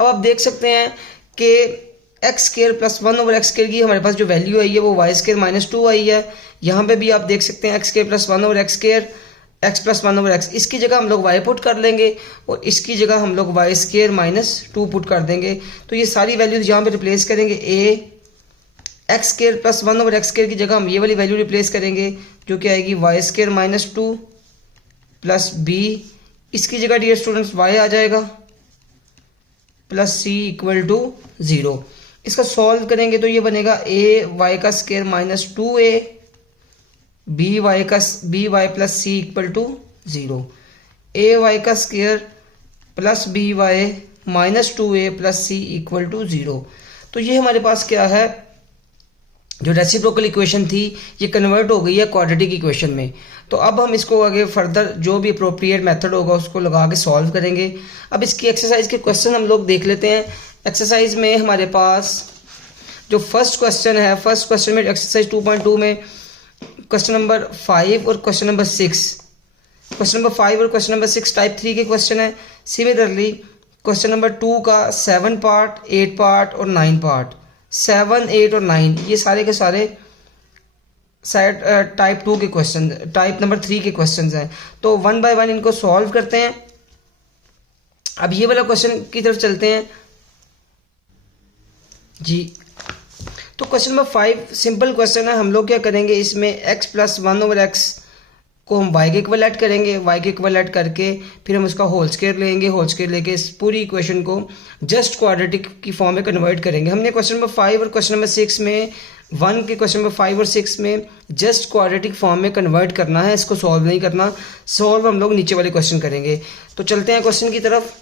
अब आप देख सकते हैं कि x square plus 1 over x square की हमारे पास जो वैल्यू आई है वो y स्केयर माइनस 2 आई है। यहाँ पे भी आप देख सकते हैं x square plus 1 over x square x plus 1 over x, इसकी जगह हम लोग y पुट कर लेंगे और इसकी जगह हम लोग y स्केयर माइनस 2 पुट कर देंगे, तो ये सारी वैल्यूज यहाँ पे रिप्लेस करेंगे। a x square plus 1 over x square की जगह हम ये वाली वैल्यू रिप्लेस करेंगे जो कि आएगी y square minus 2 plus b, इसकी जगह डियर स्टूडेंट्स y आ जाएगा प्लस c इक्वल टू 0। इसका सॉल्व करेंगे तो ये बनेगा a y का square minus 2a b y plus c equal to 0, a y का square plus b y minus 2a plus c equal to 0। तो ये हमारे पास क्या है, जो रेसिप्रोकल इक्वेशन थी ये कन्वर्ट हो गई है क्वाड्रेटिक इक्वेशन में। तो अब हम इसको आगे फर्दर जो भी अप्रोप्रिएट मेथड होगा उसको लगा के सॉल्व करेंगे। अब इसकी एक्सरसाइज के क्वेश्चन हम लोग देख लेते हैं। एक्सरसाइज में हमारे पास जो फर्स्ट क्वेश्चन है, फर्स्ट क्वेश्चन में एक्सरसाइज 2.2 में क्वेश्चन नंबर 5 और क्वेश्चन नंबर 6, क्वेश्चन नंबर 5 और क्वेश्चन नंबर 6 टाइप 3 के क्वेश्चन है। सिमिलरली क्वेश्चन नंबर 2 का 7 पार्ट, 8 पार्ट और 9 पार्ट, 7, 8 और 9 ये सारे के सारे टाइप 2 के क्वेश्चन, टाइप नंबर 3 के क्वेश्चन हैं। तो 1 बाय 1 इनको सॉल्व करते हैं। अब ये वाला क्वेश्चन की तरफ चलते हैं जी। तो क्वेश्चन नंबर 5 सिंपल क्वेश्चन है। हम लोग क्या करेंगे, इसमें x प्लस 1 ओवर x को हम y के इक्वल ऐड करेंगे, y के इक्वल ऐड करके फिर हम उसका होल स्क्वायर लेंगे, होल स्क्वायर लेके इस पूरी इक्वेशन को जस्ट क्वाड्रेटिक की फॉर्म में कन्वर्ट करेंगे। हमने क्वेश्चन नंबर 5 और क्वेश्चन नंबर 6 में 1 के क्वेश्चन नंबर 5 और 6 में जस्ट क्वाड्रेटिक फॉर्म में कन्वर्ट करना है, इसको सॉल्व नहीं करना। सॉल्व हम लोग नीचे वाले क्वेश्चन करेंगे। तो चलते हैं क्वेश्चन की तरफ।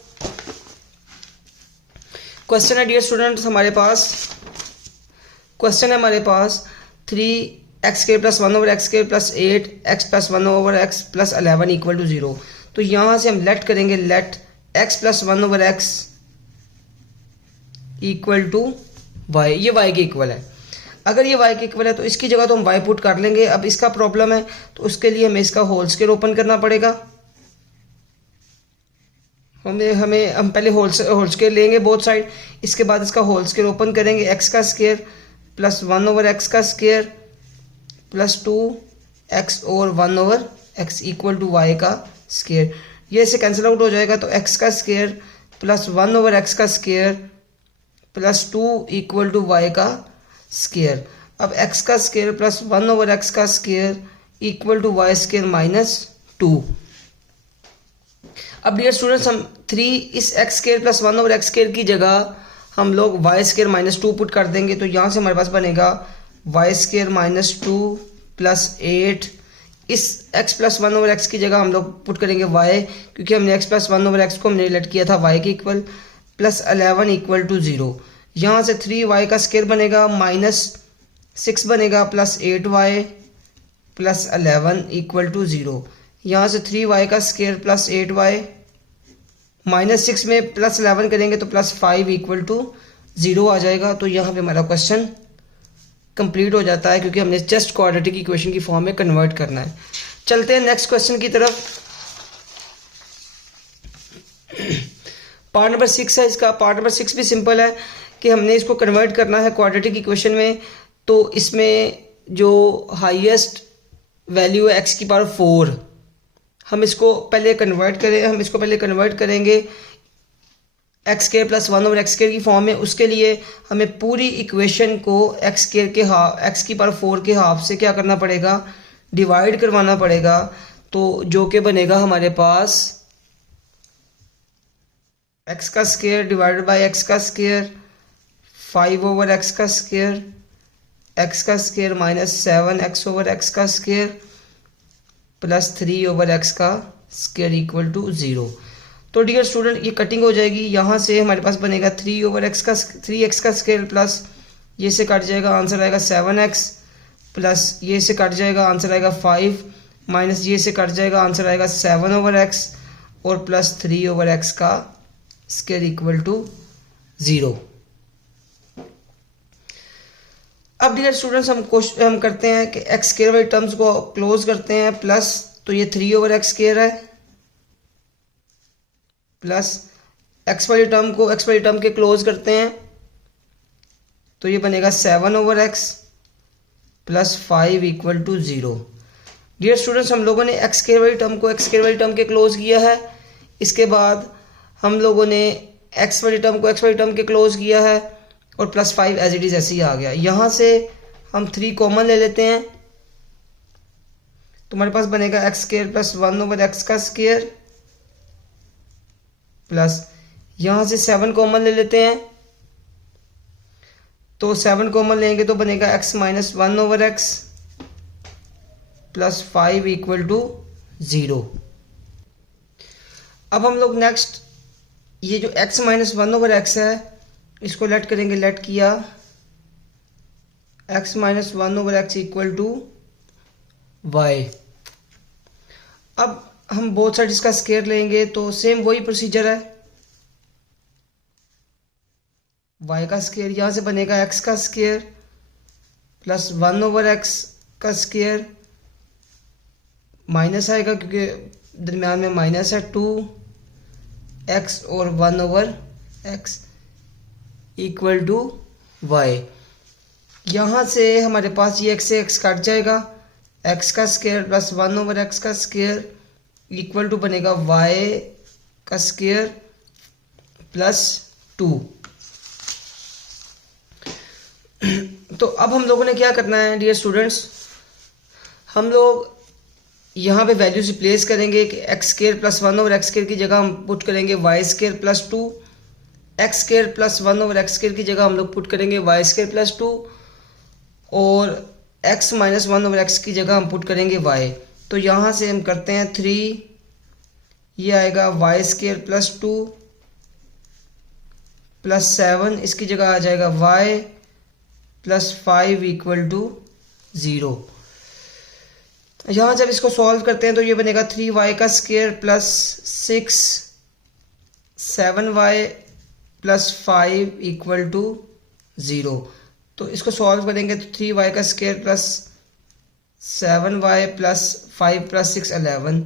क्वेश्चन है डियर स्टूडेंट्स हमारे पास 3 x square plus 1/x² plus 8 x plus 1/x plus 11 equal to 0। तो यहाँ से हम लेट करेंगे, let x plus 1/x equal to y। ये y के इक्वल है। अगर ये y के इक्वल है तो इसकी जगह तो हम y पुट कर लेंगे। अब इसका प्रॉब्लम है तो उसके लिए हमें इसका होल स्क्वायर ओपन करना पड़ेगा। हम पहले होल स्क्वायर लेंगे बोथ साइड, इसके बाद इसका होल स्क्वायर ओपन करेंगे। x का स्क्वायर प्लस 1/x का स्क्वायर प्लस 2x और 1/x इक्वल टू y का स्क्वायर। ये इसे कैंसिल आउट हो जाएगा तो x का स्क्वायर प्लस 1/x का square plus 2 equal to y का स्क्वायर। अब x का स्क्वायर प्लस 1/x का square equal to y square minus 2। अब डियर स्टूडेंट्स हम 3 इस x square plus 1/x square की जगह हम लोग y स्क्वायर माइनस 2 पुट कर देंगे। तो यहाँ से हमारे पास बनेगा y स्क्वायर माइनस 2 प्लस 8। इस x प्लस 1/x की जगह हम लोग पुट करेंगे y, क्योंकि हमने x प्लस 1/x को हमने रिलेट किया था y के इक्वल, प्लस 11 इक्वल टू 0। यहाँ से 3y का स्क्वायर बनेगा माइनस 6 बनेगा plus 8y plus 11 equal to 0। यहाँ से 3y का स्क्वायर प्लस 8y माइनस 6 में प्लस 11 करेंगे तो प्लस 5 इक्वल टू 0 आ जाएगा। तो यहाँ पे हमारा क्वेश्चन कंप्लीट हो जाता है, क्योंकि हमने जस्ट क्वाड्रेटिक इक्वेशन की फॉर्म में कन्वर्ट करना है। चलते हैं नेक्स्ट क्वेश्चन की तरफ। पार्ट नंबर 6 है इसका। पार्ट नंबर 6 भी सिंपल है कि हमने इसको कन्वर्ट करना है क्वाड्रेटिक इक्वेशन में। तो इसमें जो हाईएस्ट वैल्यू है x की पावर 4, हम इसको पहले कन्वर्ट करेंगे x square plus 1/x square की फॉर्म में। उसके लिए हमें पूरी इक्वेशन को x की पावर 4 के हाफ से क्या करना पड़ेगा, डिवाइड करवाना पड़ेगा। तो जो कि बनेगा हमारे पास x का स्क्वायर डिवाइडेड बाय x का स्क्वायर 5/x का स्क्वायर, x का स्क्वायर माइनस 7x/x का स्क्वायर प्लस 3/x का स्क्वायर इक्वल टू 0। तो डियर स्टूडेंट ये कटिंग हो जाएगी। यहाँ से हमारे पास बनेगा 3x का स्क्वायर प्लस ये से कट जाएगा, आंसर आएगा 7x प्लस ये से कट जाएगा, आंसर आएगा 5 माइनस ये से कट जाएगा, आंसर आएगा 7/x और प्लस 3/x का स्क्वायर इक्वल टू 0। अब डियर स्टूडेंट्स हम करते हैं कि x स्क्वायर वाली टर्म्स को क्लोज करते हैं, प्लस तो ये 3/x स्क्वायर है प्लस x वाली टर्म के क्लोज करते हैं तो ये बनेगा 7/x plus 5 equal to 0। Dear students हम लोगों ने x स्क्वायर वाली टर्म के क्लोज किया है। इसके बाद हम लोगों ने x वाली टर्म के क्लोज किया है और प्लस 5 एज इट इज ऐसे ही आ गया। यहाँ से हम 3 कॉमन ले लेते हैं तो हमारे पास बनेगा x स्क्वायर प्लस 1/x का स्क्वायर प्लस यहाँ से 7 कॉमन ले लेते हैं तो 7 कॉमन लेंगे तो बनेगा x minus 1/x plus 5 equal to 0। अब हम लोग नेक्स्ट ये जो x माइनस 1/x है इसको लेट करेंगे, लेट किया x minus 1/x equal to y। अब हम बोथ साइड इसका स्क्वायर लेंगे तो सेम वही प्रोसीजर है, y का स्क्वायर यहाँ से बनेगा x का स्क्वायर प्लस 1/x का स्क्वायर माइनस आएगा क्योंकि दरम्यान में माइनस है 2x और 1/x इक्वल टू y। यहाँ से हमारे पास ये x से x कट जाएगा, x का स्क्वायर प्लस 1/x का स्क्वायर इक्वल टू बनेगा y का स्क्वायर प्लस 2। तो अब हम लोगों ने क्या करना है डियर स्टूडेंट्स, हम लोग यहाँ पे वैल्यूज रिप्लेस करेंगे कि x square plus 1/x square की जगह हम पुट करेंगे y square plus 2, x square plus 1/x square की जगह हम लोग पुट करेंगे y स्क्वायर प्लस 2 और x माइनस 1/x की जगह हम पुट करेंगे y। तो यहाँ से हम करते हैं 3, ये आएगा y स्क्वायर प्लस 2 प्लस 7, इसकी जगह आ जाएगा y प्लस 5 इक्वल टू 0। यहाँ जब इसको सॉल्व करते हैं तो ये बनेगा 3y का square plus 6 7y plus 5 equal to 0। तो इसको सॉल्व करेंगे तो 3y का square plus 7y plus 5 plus 6 11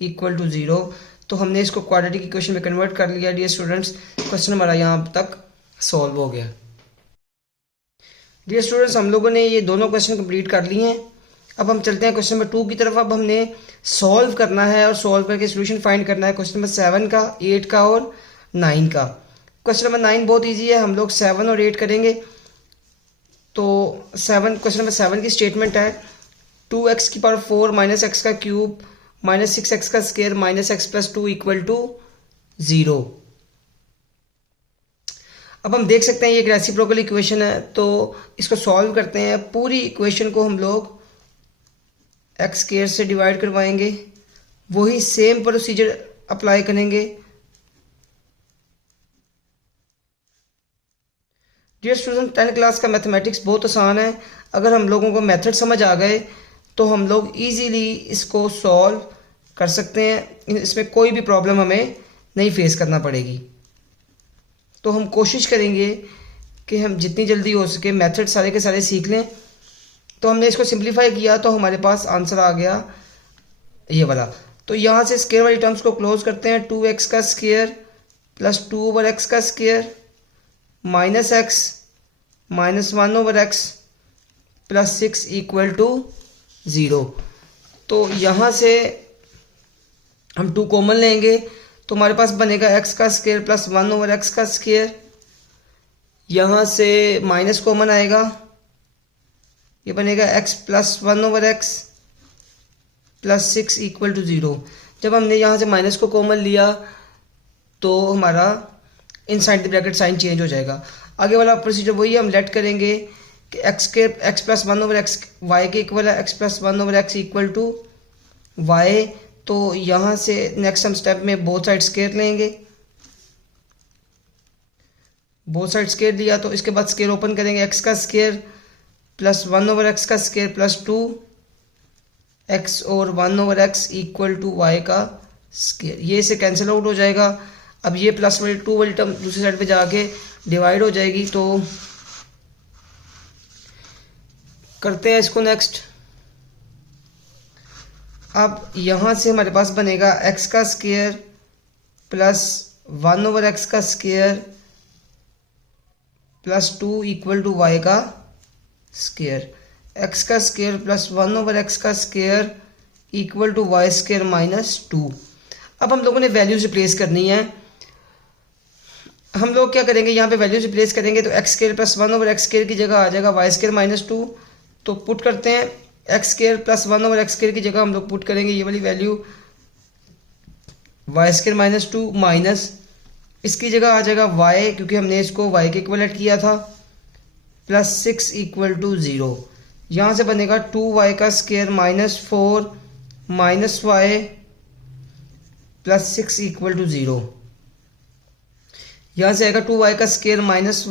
equal to 0। तो हमने इसको क्वाड्रेटिक इक्वेशन में कन्वर्ट कर लिया डियर स्टूडेंट्स। क्वेश्चन हमारा यहाँ तक सॉल्व हो गया। डियर स्टूडेंट्स, हम लोगों ने ये दोनों क्वेश्चन कंप्लीट कर लिए हैं। अब हम चलते हैं क्वेश्चन नंबर 2 की तरफ। अब हमने सॉल्व करना है और सॉल्व करके सोल्यूशन फाइंड करना है क्वेश्चन नंबर 7 का, 8 का और 9 का। क्वेश्चन नंबर 9 बहुत इजी है, हम लोग 7 और 8 करेंगे। तो 7 क्वेश्चन नंबर 7 की स्टेटमेंट है 2x की पावर 4 माइनस एक्स का क्यूब माइनस 6x का square minus x plus 2 equal to 0। अब हम देख सकते हैं ये एक रेसिप्रोकल इक्वेशन है, तो इसको सॉल्व करते हैं। पूरी इक्वेशन को हम लोग एक्स स्क्वायर से डिवाइड करवाएंगे, वही सेम प्रोसीजर अप्लाई करेंगे। डियर स्टूडेंट, 10th क्लास का मैथमेटिक्स बहुत आसान है। अगर हम लोगों को मेथड समझ आ गए तो हम लोग इजीली इसको सॉल्व कर सकते हैं। इसमें कोई भी प्रॉब्लम हमें नहीं फेस करना पड़ेगी। तो हम कोशिश करेंगे कि हम जितनी जल्दी हो सके मेथड सारे के सारे सीख लें। तो हमने इसको सिंप्लीफाई किया तो हमारे पास आंसर आ गया ये वाला। तो यहाँ से स्क्वायर वाली टर्म्स को क्लोज करते हैं। 2x का स्क्वायर प्लस 2 ओवर एक्स का square minus x minus 1 over x plus 6 equal to 0। तो यहाँ से हम 2 कॉमन लेंगे तो हमारे पास बनेगा x का स्क्वायर प्लस 1 ओवर एक्स का स्क्वायर। यहाँ से माइनस कॉमन आएगा, ये बनेगा x plus 1 over x plus 6 equal to 0। जब हमने यहाँ से माइनस को कॉमन लिया तो हमारा inside the bracket sign change हो जाएगा। आगे वाला प्रोसीजर वही हम लेट करेंगे कि x plus 1 over x y के इक्वल है, x plus 1 over x equal to y। तो यहाँ से नेक्स्ट हम स्टेप में बोथ साइड स्क्वायर लेंगे। बोथ साइड स्क्वायर लिया तो इसके बाद स्क्वायर ओपन करेंगे, x का स्क्वायर प्लस 1 ओवर एक्स का स्क्वायर प्लस 2x और 1 over x equal to y का स्क्वायर। ये इसे कैंसिल आउट हो जाएगा। अब ये प्लस वाली 2 वाली टर्म दूसरी साइड पे जाके डिवाइड हो जाएगी। तो करते हैं इसको नेक्स्ट। अब यहाँ से हमारे पास बनेगा x का स्क्वायर प्लस 1 ओवर एक्स का square plus 2 equal to y का स्क्वायर। x का स्क्वायर प्लस 1 ओवर एक्स का square equal to y square minus 2। अब हम लोगों ने वैल्यूज रिप्लेस करनी है। हम लोग क्या करेंगे, यहाँ पे वैल्यूज रिप्लेस करेंगे तो x square plus 1 over x square की जगह आ जाएगा y स्क्वायर माइनस 2। तो पुट करते हैं, x square plus 1 over x square की जगह हम लोग पुट करेंगे ये वाली value y square minus 2 minus इसकी जगह आ जाएगा y, क्योंकि हमने इसको y के इक्वलेंट किया था, प्लस 6 इक्वल टू 0। यहाँ से बनेगा 2y का square minus 4 minus y plus 6 equal to 0। यहाँ से आएगा 2y का स्क्वायर माइनस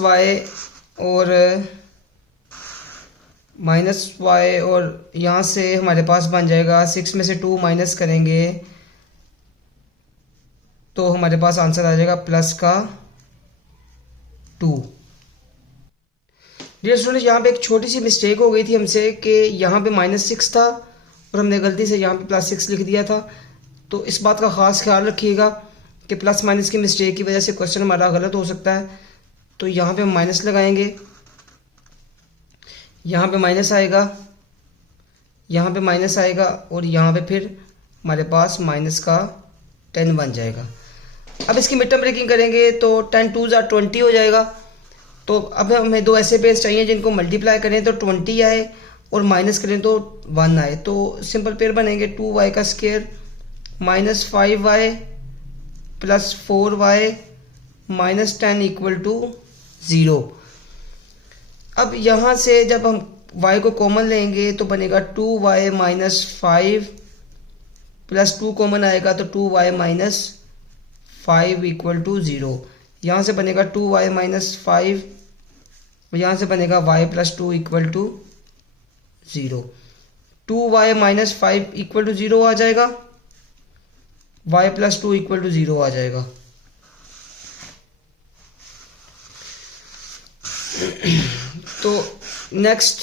y और यहाँ से हमारे पास बन जाएगा 6 में से 2 माइनस करेंगे तो हमारे पास आंसर आ जाएगा प्लस का 2। डियर स्टूडेंट्स, यहाँ पे एक छोटी सी मिस्टेक हो गई थी हमसे कि यहाँ पे माइनस 6 था और हमने गलती से यहाँ पे प्लस 6 लिख दिया था। तो इस बात का ख़ास ख्याल रखिएगा कि प्लस माइनस की मिस्टेक की वजह से क्वेश्चन हमारा गलत हो सकता है। तो यहाँ पे हम माइनस लगाएंगे, यहाँ पे माइनस आएगा, यहाँ पे माइनस आएगा और यहाँ पे फिर हमारे पास माइनस का 10 बन जाएगा। अब इसकी मिड टर्म ब्रेकिंग करेंगे तो 10 2 ज़ा 20 हो जाएगा। तो अब हमें दो ऐसे पेज चाहिए जिनको मल्टीप्लाई करें तो 20 आए और माइनस करें तो 1 आए। तो सिंपल पेयर बनेंगे 2y का square minus 5y plus 4y minus 10 equal to 0। अब यहाँ से जब हम y को कॉमन लेंगे तो बनेगा 2y माइनस 5 प्लस 2 कॉमन आएगा तो 2y माइनस 5 इक्वल टू 0। यहाँ से बनेगा 2y माइनस 5 और यहाँ से बनेगा y plus 2 equal to 0। 2y minus 5 equal to 0 आ जाएगा, y प्लस 2 इक्वल टू 0 आ जाएगा। तो नेक्स्ट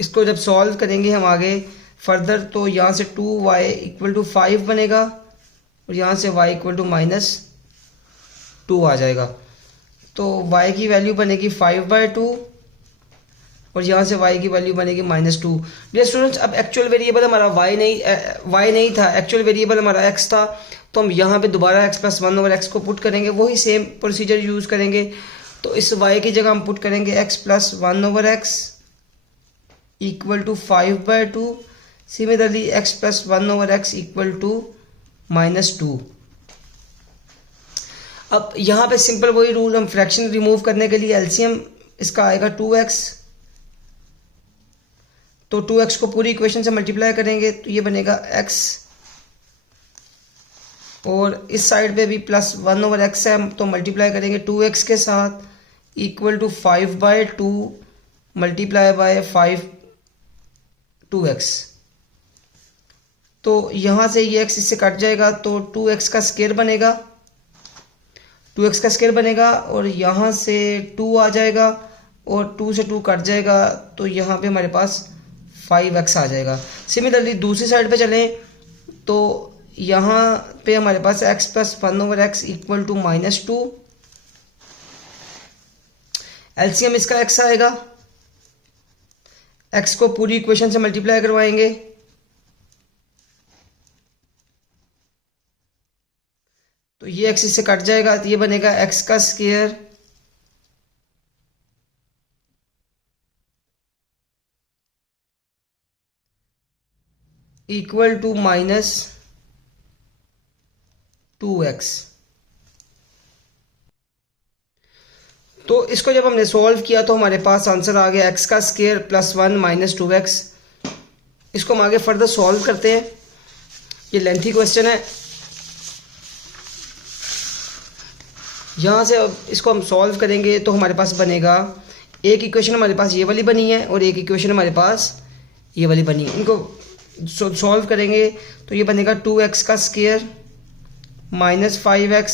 इसको जब सॉल्व करेंगे हम आगे फर्दर, तो यहाँ से 2y इक्वल टू 5 बनेगा और यहाँ से y इक्वल टू माइनस 2 आ जाएगा। तो y की वैल्यू बनेगी 5/2 और यहाँ से y की वैल्यू बनेगी -2। डियर स्टूडेंट्स, अब एक्चुअल वेरिएबल हमारा y नहीं था, एक्चुअल वेरिएबल हमारा x था। तो हम यहाँ पे दोबारा x प्लस 1/x को पुट करेंगे, वही सेम प्रोसीजर यूज़ करेंगे। तो इस y की जगह हम पुट करेंगे x plus 1/x equal to 5/2। Similarly x plus 1/x equal to -2। अब यहाँ पे सिंपल वही रूल, हम फ्रैक्शन रिमूव करने के लिए एलसीएम इसका आएगा 2x। तो 2x को पूरी इक्वेशन से मल्टीप्लाई करेंगे तो ये बनेगा x, और इस साइड पे भी प्लस 1/x है तो मल्टीप्लाई करेंगे 2x के साथ equal to 5/2 multiply by 2x। तो यहाँ से ये x इससे कट जाएगा तो 2x का स्क्वायर बनेगा, 2x का स्क्वायर बनेगा और यहाँ से 2 आ जाएगा और 2 से 2 कट जाएगा तो यहाँ पे हमारे पास 5x आ जाएगा। सिमिलरली दूसरी साइड पे चलें तो यहाँ पे हमारे पास x plus 1/x equal to -2। LCM इसका x आएगा, x को पूरी इक्वेशन से मल्टीप्लाई करवाएंगे तो ये x इससे कट जाएगा तो ये बनेगा x का स्क्वायर इक्वल टू -2x। तो इसको जब हमने सॉल्व किया तो हमारे पास आंसर आ गया x का स्क्वायर प्लस 1 माइनस 2x। इसको हम आगे फर्दर सॉल्व करते हैं, ये लेंथी क्वेश्चन है। यहाँ से अब इसको हम सॉल्व करेंगे तो हमारे पास बनेगा, एक इक्वेशन हमारे पास ये वाली बनी है और एक इक्वेशन हमारे पास ये वाली बनी है। इनको सॉल्व करेंगे तो ये बनेगा 2x का square minus 5x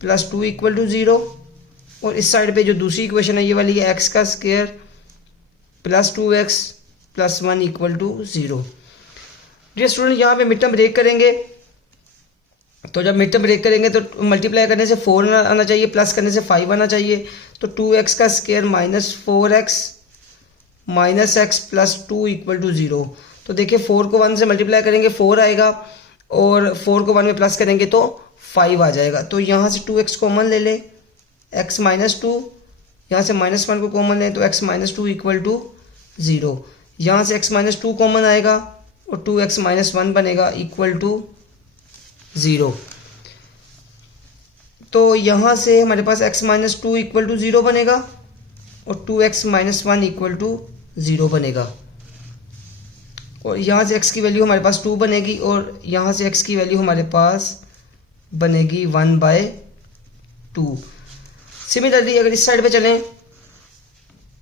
plus 2 equal to 0, और इस साइड पे जो दूसरी इक्वेशन है ये वाली है x का square plus 2x plus 1 equal to 0। Dear student, यहाँ पे मिड टर्म ब्रेक करेंगे तो जब मिड टर्म ब्रेक करेंगे तो मल्टीप्लाई करने से 4 आना चाहिए, प्लस करने से 5 आना चाहिए। तो 2x का square minus 4x minus x plus 2 equal to 0। तो देखिए 4 को 1 से मल्टीप्लाई करेंगे 4 आएगा और 4 को 1 में प्लस करेंगे तो 5 आ जाएगा। तो यहाँ से 2x कॉमन ले लें, x माइनस 2, यहाँ से -1 को कॉमन लें तो x माइनस 2 इक्वल टू 0। यहाँ से x माइनस 2 कॉमन आएगा और 2x माइनस 1 बनेगा इक्वल टू 0। तो यहाँ से हमारे पास x माइनस 2 इक्वल टू 0 बनेगा और 2x माइनस 1 इक्वल टू 0 बनेगा, और यहाँ से x की वैल्यू हमारे पास 2 बनेगी और यहाँ से x की वैल्यू हमारे पास बनेगी 1/2। सिमिलरली अगर इस साइड पे चलें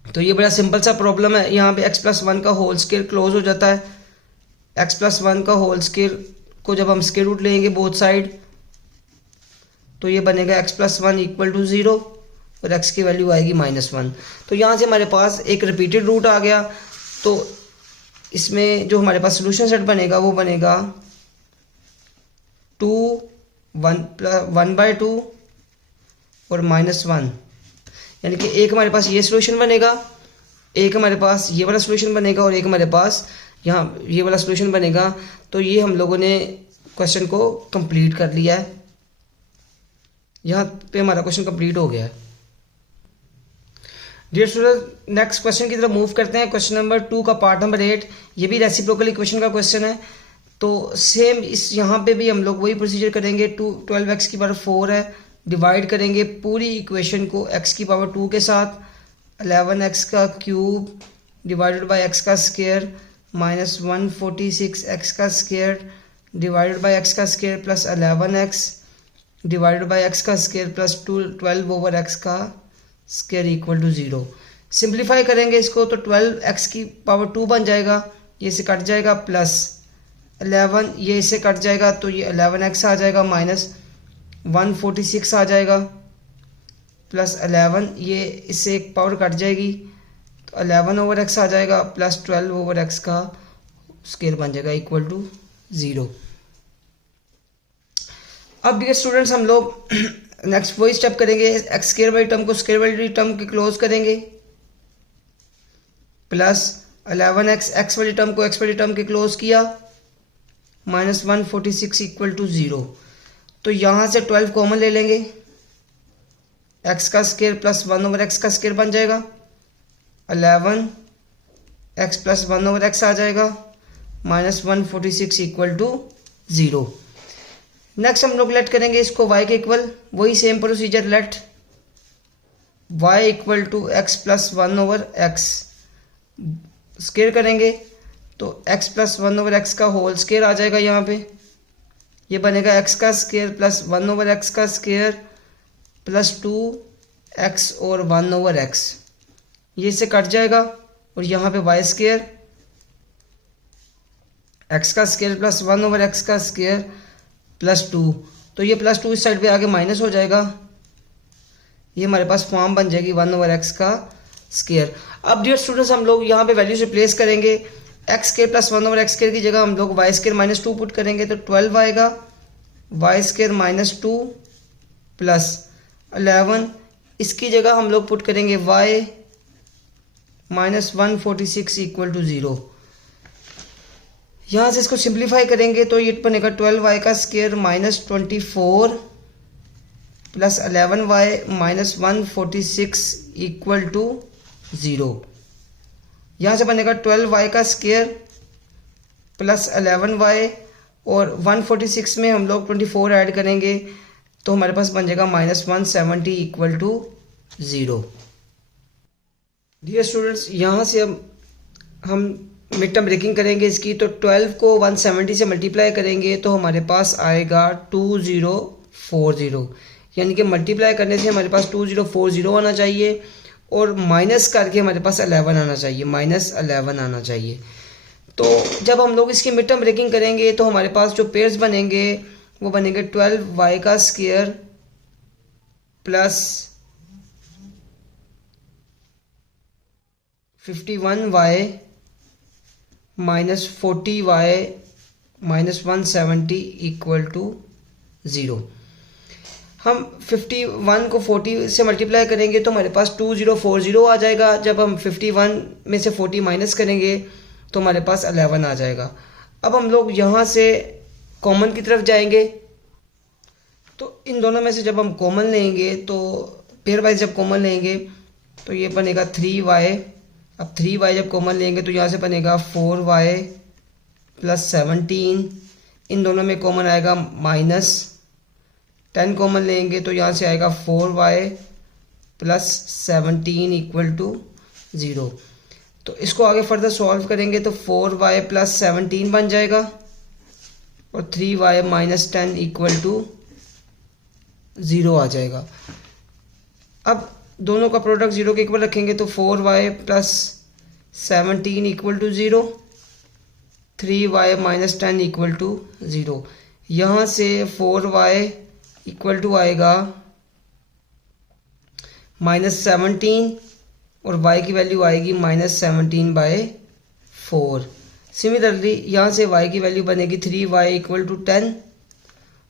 तो ये बड़ा सिंपल सा प्रॉब्लम है। यहाँ पे x प्लस 1 का होल स्क्वायर क्लोज हो जाता है। x प्लस 1 का होल स्क्वायर को जब हम स्क्वायर रूट लेंगे बोथ साइड तो ये बनेगा x प्लस 1 इक्वल टू 0 और x की वैल्यू आएगी -1। तो यहाँ से हमारे पास एक रिपीटेड रूट आ गया। तो इसमें जो हमारे पास सोल्यूशन सेट बनेगा वो बनेगा 1/2 और -1, यानी कि एक हमारे पास ये सोल्यूशन बनेगा, एक हमारे पास ये वाला सोल्यूशन बनेगा और एक हमारे पास यहाँ ये वाला सोल्यूशन बनेगा। तो ये हम लोगों ने क्वेश्चन को कंप्लीट कर लिया है, यहाँ पे हमारा क्वेश्चन कंप्लीट हो गया है। डियर स्टूडेंट, नेक्स्ट क्वेश्चन की तरफ मूव करते हैं। क्वेश्चन नंबर 2 का पार्ट नंबर 8, ये भी रेसिप्रोकल इक्वेशन का क्वेश्चन है। तो सेम इस यहाँ पे भी हम लोग वही प्रोसीजर करेंगे। 12x की पावर 4 है, डिवाइड करेंगे पूरी इक्वेशन को x की पावर 2 के साथ, 11x का क्यूब डिवाइडेड बाय x का स्क्वायर माइनस 146x का स्क्वायर डिवाइडेड बाय x का square plus 11x divided by x का स्क्वायर प्लस 12 ओवर x का स्क्वायर इक्वल टू 0। सिंप्लीफाई करेंगे इसको तो 12x की पावर 2 बन जाएगा, ये से कट जाएगा, प्लस 11 ये इससे कट जाएगा तो ये 11x आ जाएगा, माइनस 146 आ जाएगा, प्लस 11 ये इससे एक पावर कट जाएगी तो 11/x आ जाएगा, प्लस 12/x का स्क्वायर बन जाएगा इक्वल टू 0। अब डियर स्टूडेंट्स हम लोग नेक्स्ट वही स्टेप करेंगे, एक्स स्क्वायर वाली टर्म को स्क्वायर वाली टर्म के क्लोज करेंगे, प्लस 11x एक्स वाली टर्म को एक्स वाली टर्म के क्लोज किया, माइनस 146 इक्वल टू 0। तो यहाँ से 12 कॉमन ले लेंगे, x का स्क्वायर प्लस 1/x का स्क्वायर बन जाएगा, 11x प्लस 1/x आ जाएगा, माइनस 146 इक्वल टू 0। नेक्स्ट हम लोग लेट करेंगे इसको y के इक्वल, वही same procedure, let y equal to x plus 1/x square करेंगे तो x प्लस 1/x का होल स्क्वायर आ जाएगा, यहाँ पे ये बनेगा x का स्क्वायर प्लस 1/x का स्क्वायर प्लस 2x और 1/x, ये से कट जाएगा और यहाँ पे y स्क्वायर x का स्क्वायर प्लस 1/x का स्क्वायर प्लस 2, तो ये प्लस 2 इस साइड पे आगे माइनस हो जाएगा, ये हमारे पास फॉर्म बन जाएगी 1/x का स्क्वायर। अब डियर स्टूडेंट्स हम लोग यहाँ पे वैल्यूज रिप्लेस करेंगे, x square plus 1/x square की जगह हम लोग वाई स्क्वायर माइनस 2 पुट करेंगे तो 12 आएगा, वाई स्क्वायर माइनस 2 प्लस 11, इसकी जगह हम लोग पुट करेंगे y माइनस 146 इक्वल टू 0। यहाँ से इसको सिंप्लीफाई करेंगे तो ये बनेगा 12y का square minus 24 plus 11y minus 146 equal to 0। यहाँ से बनेगा 12y का स्क्वायर प्लस 11y और 146 में हम लोग 24 ऐड करेंगे तो हमारे पास बन जाएगा minus 170 equal to 0। Dear students यहाँ से अब हम मिड टर्म ब्रेकिंग करेंगे इसकी, तो 12 को 170 से मल्टीप्लाई करेंगे तो हमारे पास आएगा 2040, यानी कि मल्टीप्लाई करने से हमारे पास 2040 आना चाहिए और माइनस करके हमारे पास 11 आना चाहिए, माइनस 11 आना चाहिए। तो जब हम लोग इसकी मिड टर्म ब्रेकिंग करेंगे तो हमारे पास जो पेयर्स बनेंगे वो बनेंगे 12y का square plus 51y minus 40y minus 170 equal to 0। हम 51 को 40 से मल्टीप्लाई करेंगे तो हमारे पास 2040 आ जाएगा, जब हम 51 में से 40 माइनस करेंगे तो हमारे पास 11 आ जाएगा। अब हम लोग यहाँ से कॉमन की तरफ जाएंगे तो इन दोनों में से जब हम कॉमन लेंगे तो पेयर वाइज जब कॉमन लेंगे तो ये बनेगा 3y। अब 3y जब कॉमन लेंगे तो यहाँ से बनेगा 4y प्लस 17, इन दोनों में कॉमन आएगा माइनस 10 कॉमन लेंगे तो यहाँ से आएगा 4y प्लस 17 इक्वल टू 0। तो इसको आगे फर्दर सॉल्व करेंगे तो 4y प्लस 17 बन जाएगा और 3y माइनस 10 इक्वल टू 0 आ जाएगा। अब दोनों का प्रोडक्ट 0 के इक्वल रखेंगे तो 4y plus 17 equal to 0, 3y minus 10 equal to 0। यहाँ से 4y इक्वल टू आएगा माइनस 17 और y की वैल्यू आएगी माइनस 17/4। सिमिलरली यहाँ से y की वैल्यू बनेगी 3y इक्वल टू 10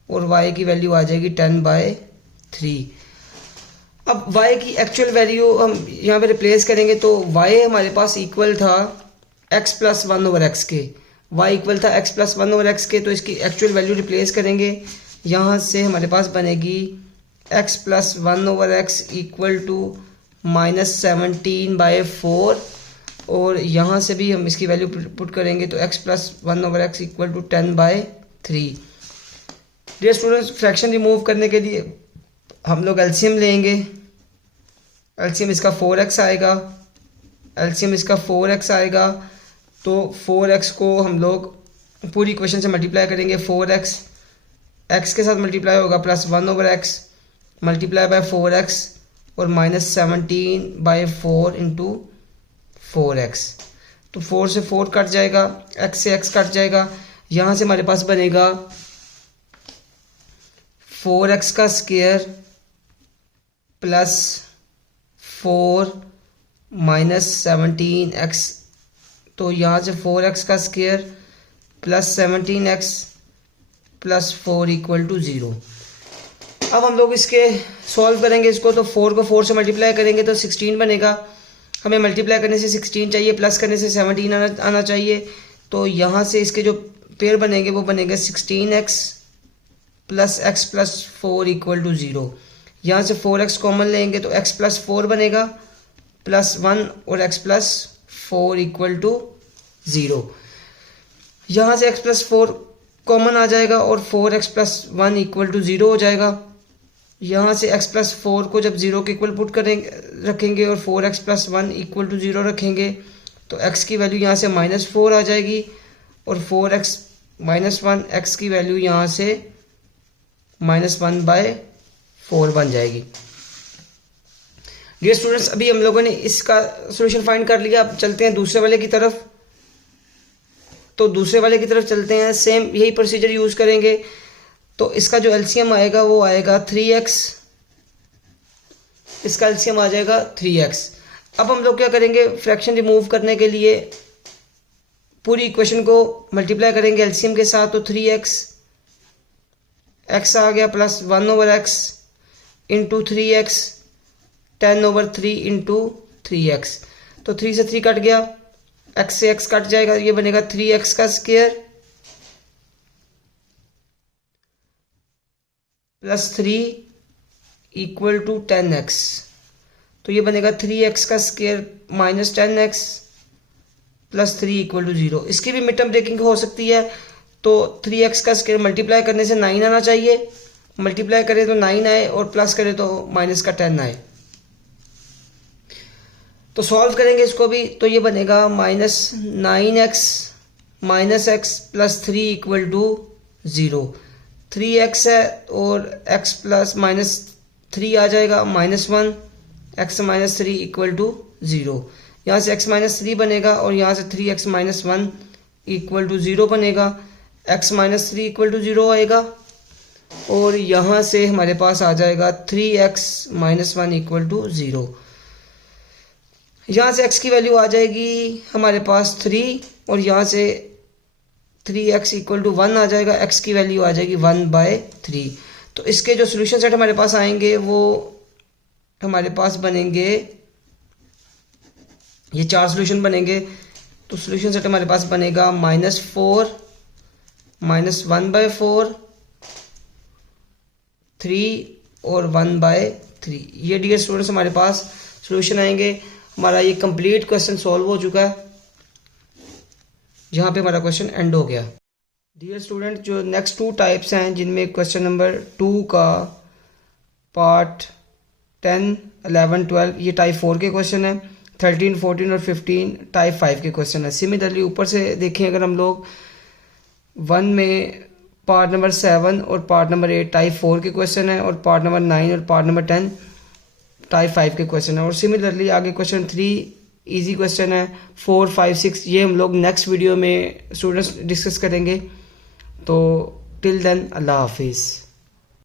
और y की वैल्यू आ जाएगी 10/3। अब y की एक्चुअल वैल्यू हम यहाँ पे रिप्लेस करेंगे तो y हमारे पास इक्वल था x प्लस 1/x के, y इक्वल था x प्लस 1/x के, तो इसकी एक्चुअल वैल्यू रिप्लेस करेंगे। यहाँ से हमारे पास बनेगी x plus 1/x equal to minus 17/4 और यहाँ से भी हम इसकी वैल्यू पुट करेंगे तो x plus 1/x equal to 10/3। Dear students fraction remove करने के लिए हम लोग एलसीएम लेंगे, एलसीएम इसका 4x आएगा, एलसीएम इसका 4x आएगा तो 4x को हम लोग पूरी इक्वेशन से मल्टीप्लाई करेंगे, 4x x के साथ मल्टीप्लाई होगा plus 1/x multiply by 4x और -17/4 इंटू 4x। तो 4 से 4 कट जाएगा, x से x कट जाएगा। यहाँ से हमारे पास बनेगा 4x का स्क्वायर प्लस 4 -17x। तो यहाँ से 4x का square plus 17x plus 4 equal to 0। अब हम लोग इसके सॉल्व करेंगे इसको। तो 4 को 4 से मल्टीप्लाई करेंगे तो 16 बनेगा। हमें मल्टीप्लाई करने से 16 चाहिए, प्लस करने से 17 आना चाहिए। तो यहाँ से इसके जो पेयर बनेंगे वो बनेंगे 16x plus x plus 4 equal to 0। यहाँ से 4x कॉमन लेंगे तो x प्लस 4 बनेगा प्लस 1 और x प्लस 4 इक्वल टू 0। यहाँ से x प्लस 4 कॉमन आ जाएगा और 4x प्लस 1 इक्वल टू 0 हो जाएगा। यहाँ से x प्लस 4 को जब 0 के इक्वल पुट करेंगे रखेंगे और 4x प्लस 1 इक्वल टू 0 रखेंगे तो x की वैल्यू यहाँ से -4 आ जाएगी और 4x माइनस 1 x की वैल्यू यहाँ से -1/4 बन जाएगी। डियर स्टूडेंट्स, अभी हम लोगों ने इसका सॉल्यूशन फाइंड कर लिया। अब चलते हैं दूसरे वाले की तरफ। तो दूसरे वाले की तरफ चलते हैं, सेम यही प्रोसीजर यूज़ करेंगे। तो इसका जो एलसीएम आएगा वो आएगा 3x, इसका एलसीएम आ जाएगा 3x। अब हम लोग क्या करेंगे, फ्रैक्शन रिमूव करने के लिए पूरी इक्वेशन को मल्टीप्लाई करेंगे एलसीएम के साथ। तो 3x x आ गया plus 1/x into 3x 10/3 into 3x। तो 3 से 3 कट गया, x से x कट जाएगा, ये बनेगा 3x का square plus 3 equal to 10x। तो ये बनेगा 3x का square minus 10x plus 3 equal to 0। इसकी भी मिड टर्म ब्रेकिंग हो सकती है। तो 3x का स्क्वायर मल्टीप्लाई करने से 9 आना चाहिए, मल्टीप्लाई करें तो 9 आए और प्लस करें तो माइनस का 10 आए। तो सॉल्व करेंगे इसको भी। तो ये बनेगा -9x minus x plus 3 equal to 0। 3x है और x प्लस -3 आ जाएगा -1, x माइनस 3 इक्वल टू 0। यहाँ से x माइनस 3 बनेगा और यहाँ से 3x माइनस 1 इक्वल टू 0 बनेगा। x माइनस 3 इक्वल टू 0 आएगा और यहाँ से हमारे पास आ जाएगा 3x माइनस 1 इक्वल टू 0। यहाँ से x की वैल्यू आ जाएगी हमारे पास 3 और यहाँ से 3x इक्वल टू 1 आ जाएगा, x की वैल्यू आ जाएगी 1/3। तो इसके जो सोल्यूशन सेट हमारे पास आएंगे वो हमारे पास बनेंगे, ये 4 सोल्यूशन बनेंगे। तो सोल्यूशन सेट हमारे पास बनेगा -4 -1/4 3 और 1/3। ये डियर स्टूडेंट्स हमारे पास सोल्यूशन आएंगे। हमारा ये कंप्लीट क्वेश्चन सॉल्व हो चुका है, जहाँ पे हमारा क्वेश्चन एंड हो गया। डियर स्टूडेंट, जो नेक्स्ट 2 टाइप्स हैं जिनमें क्वेश्चन नंबर 2 का पार्ट 10, 11, 12 ये टाइप 4 के क्वेश्चन है, 13, 14 और 15 टाइप 5 के क्वेश्चन है। सिमिलरली ऊपर से देखें अगर हम लोग 1 में पार्ट नंबर 7 और पार्ट नंबर 8 टाइप 4 के क्वेश्चन है और पार्ट नंबर 9 और पार्ट नंबर 10 टाइप 5 के क्वेश्चन है। और सिमिलरली आगे क्वेश्चन 3 इजी क्वेश्चन है, 4, 5, 6 ये हम लोग नेक्स्ट वीडियो में स्टूडेंट्स डिस्कस करेंगे। तो टिल देन अल्लाह हाफिज़।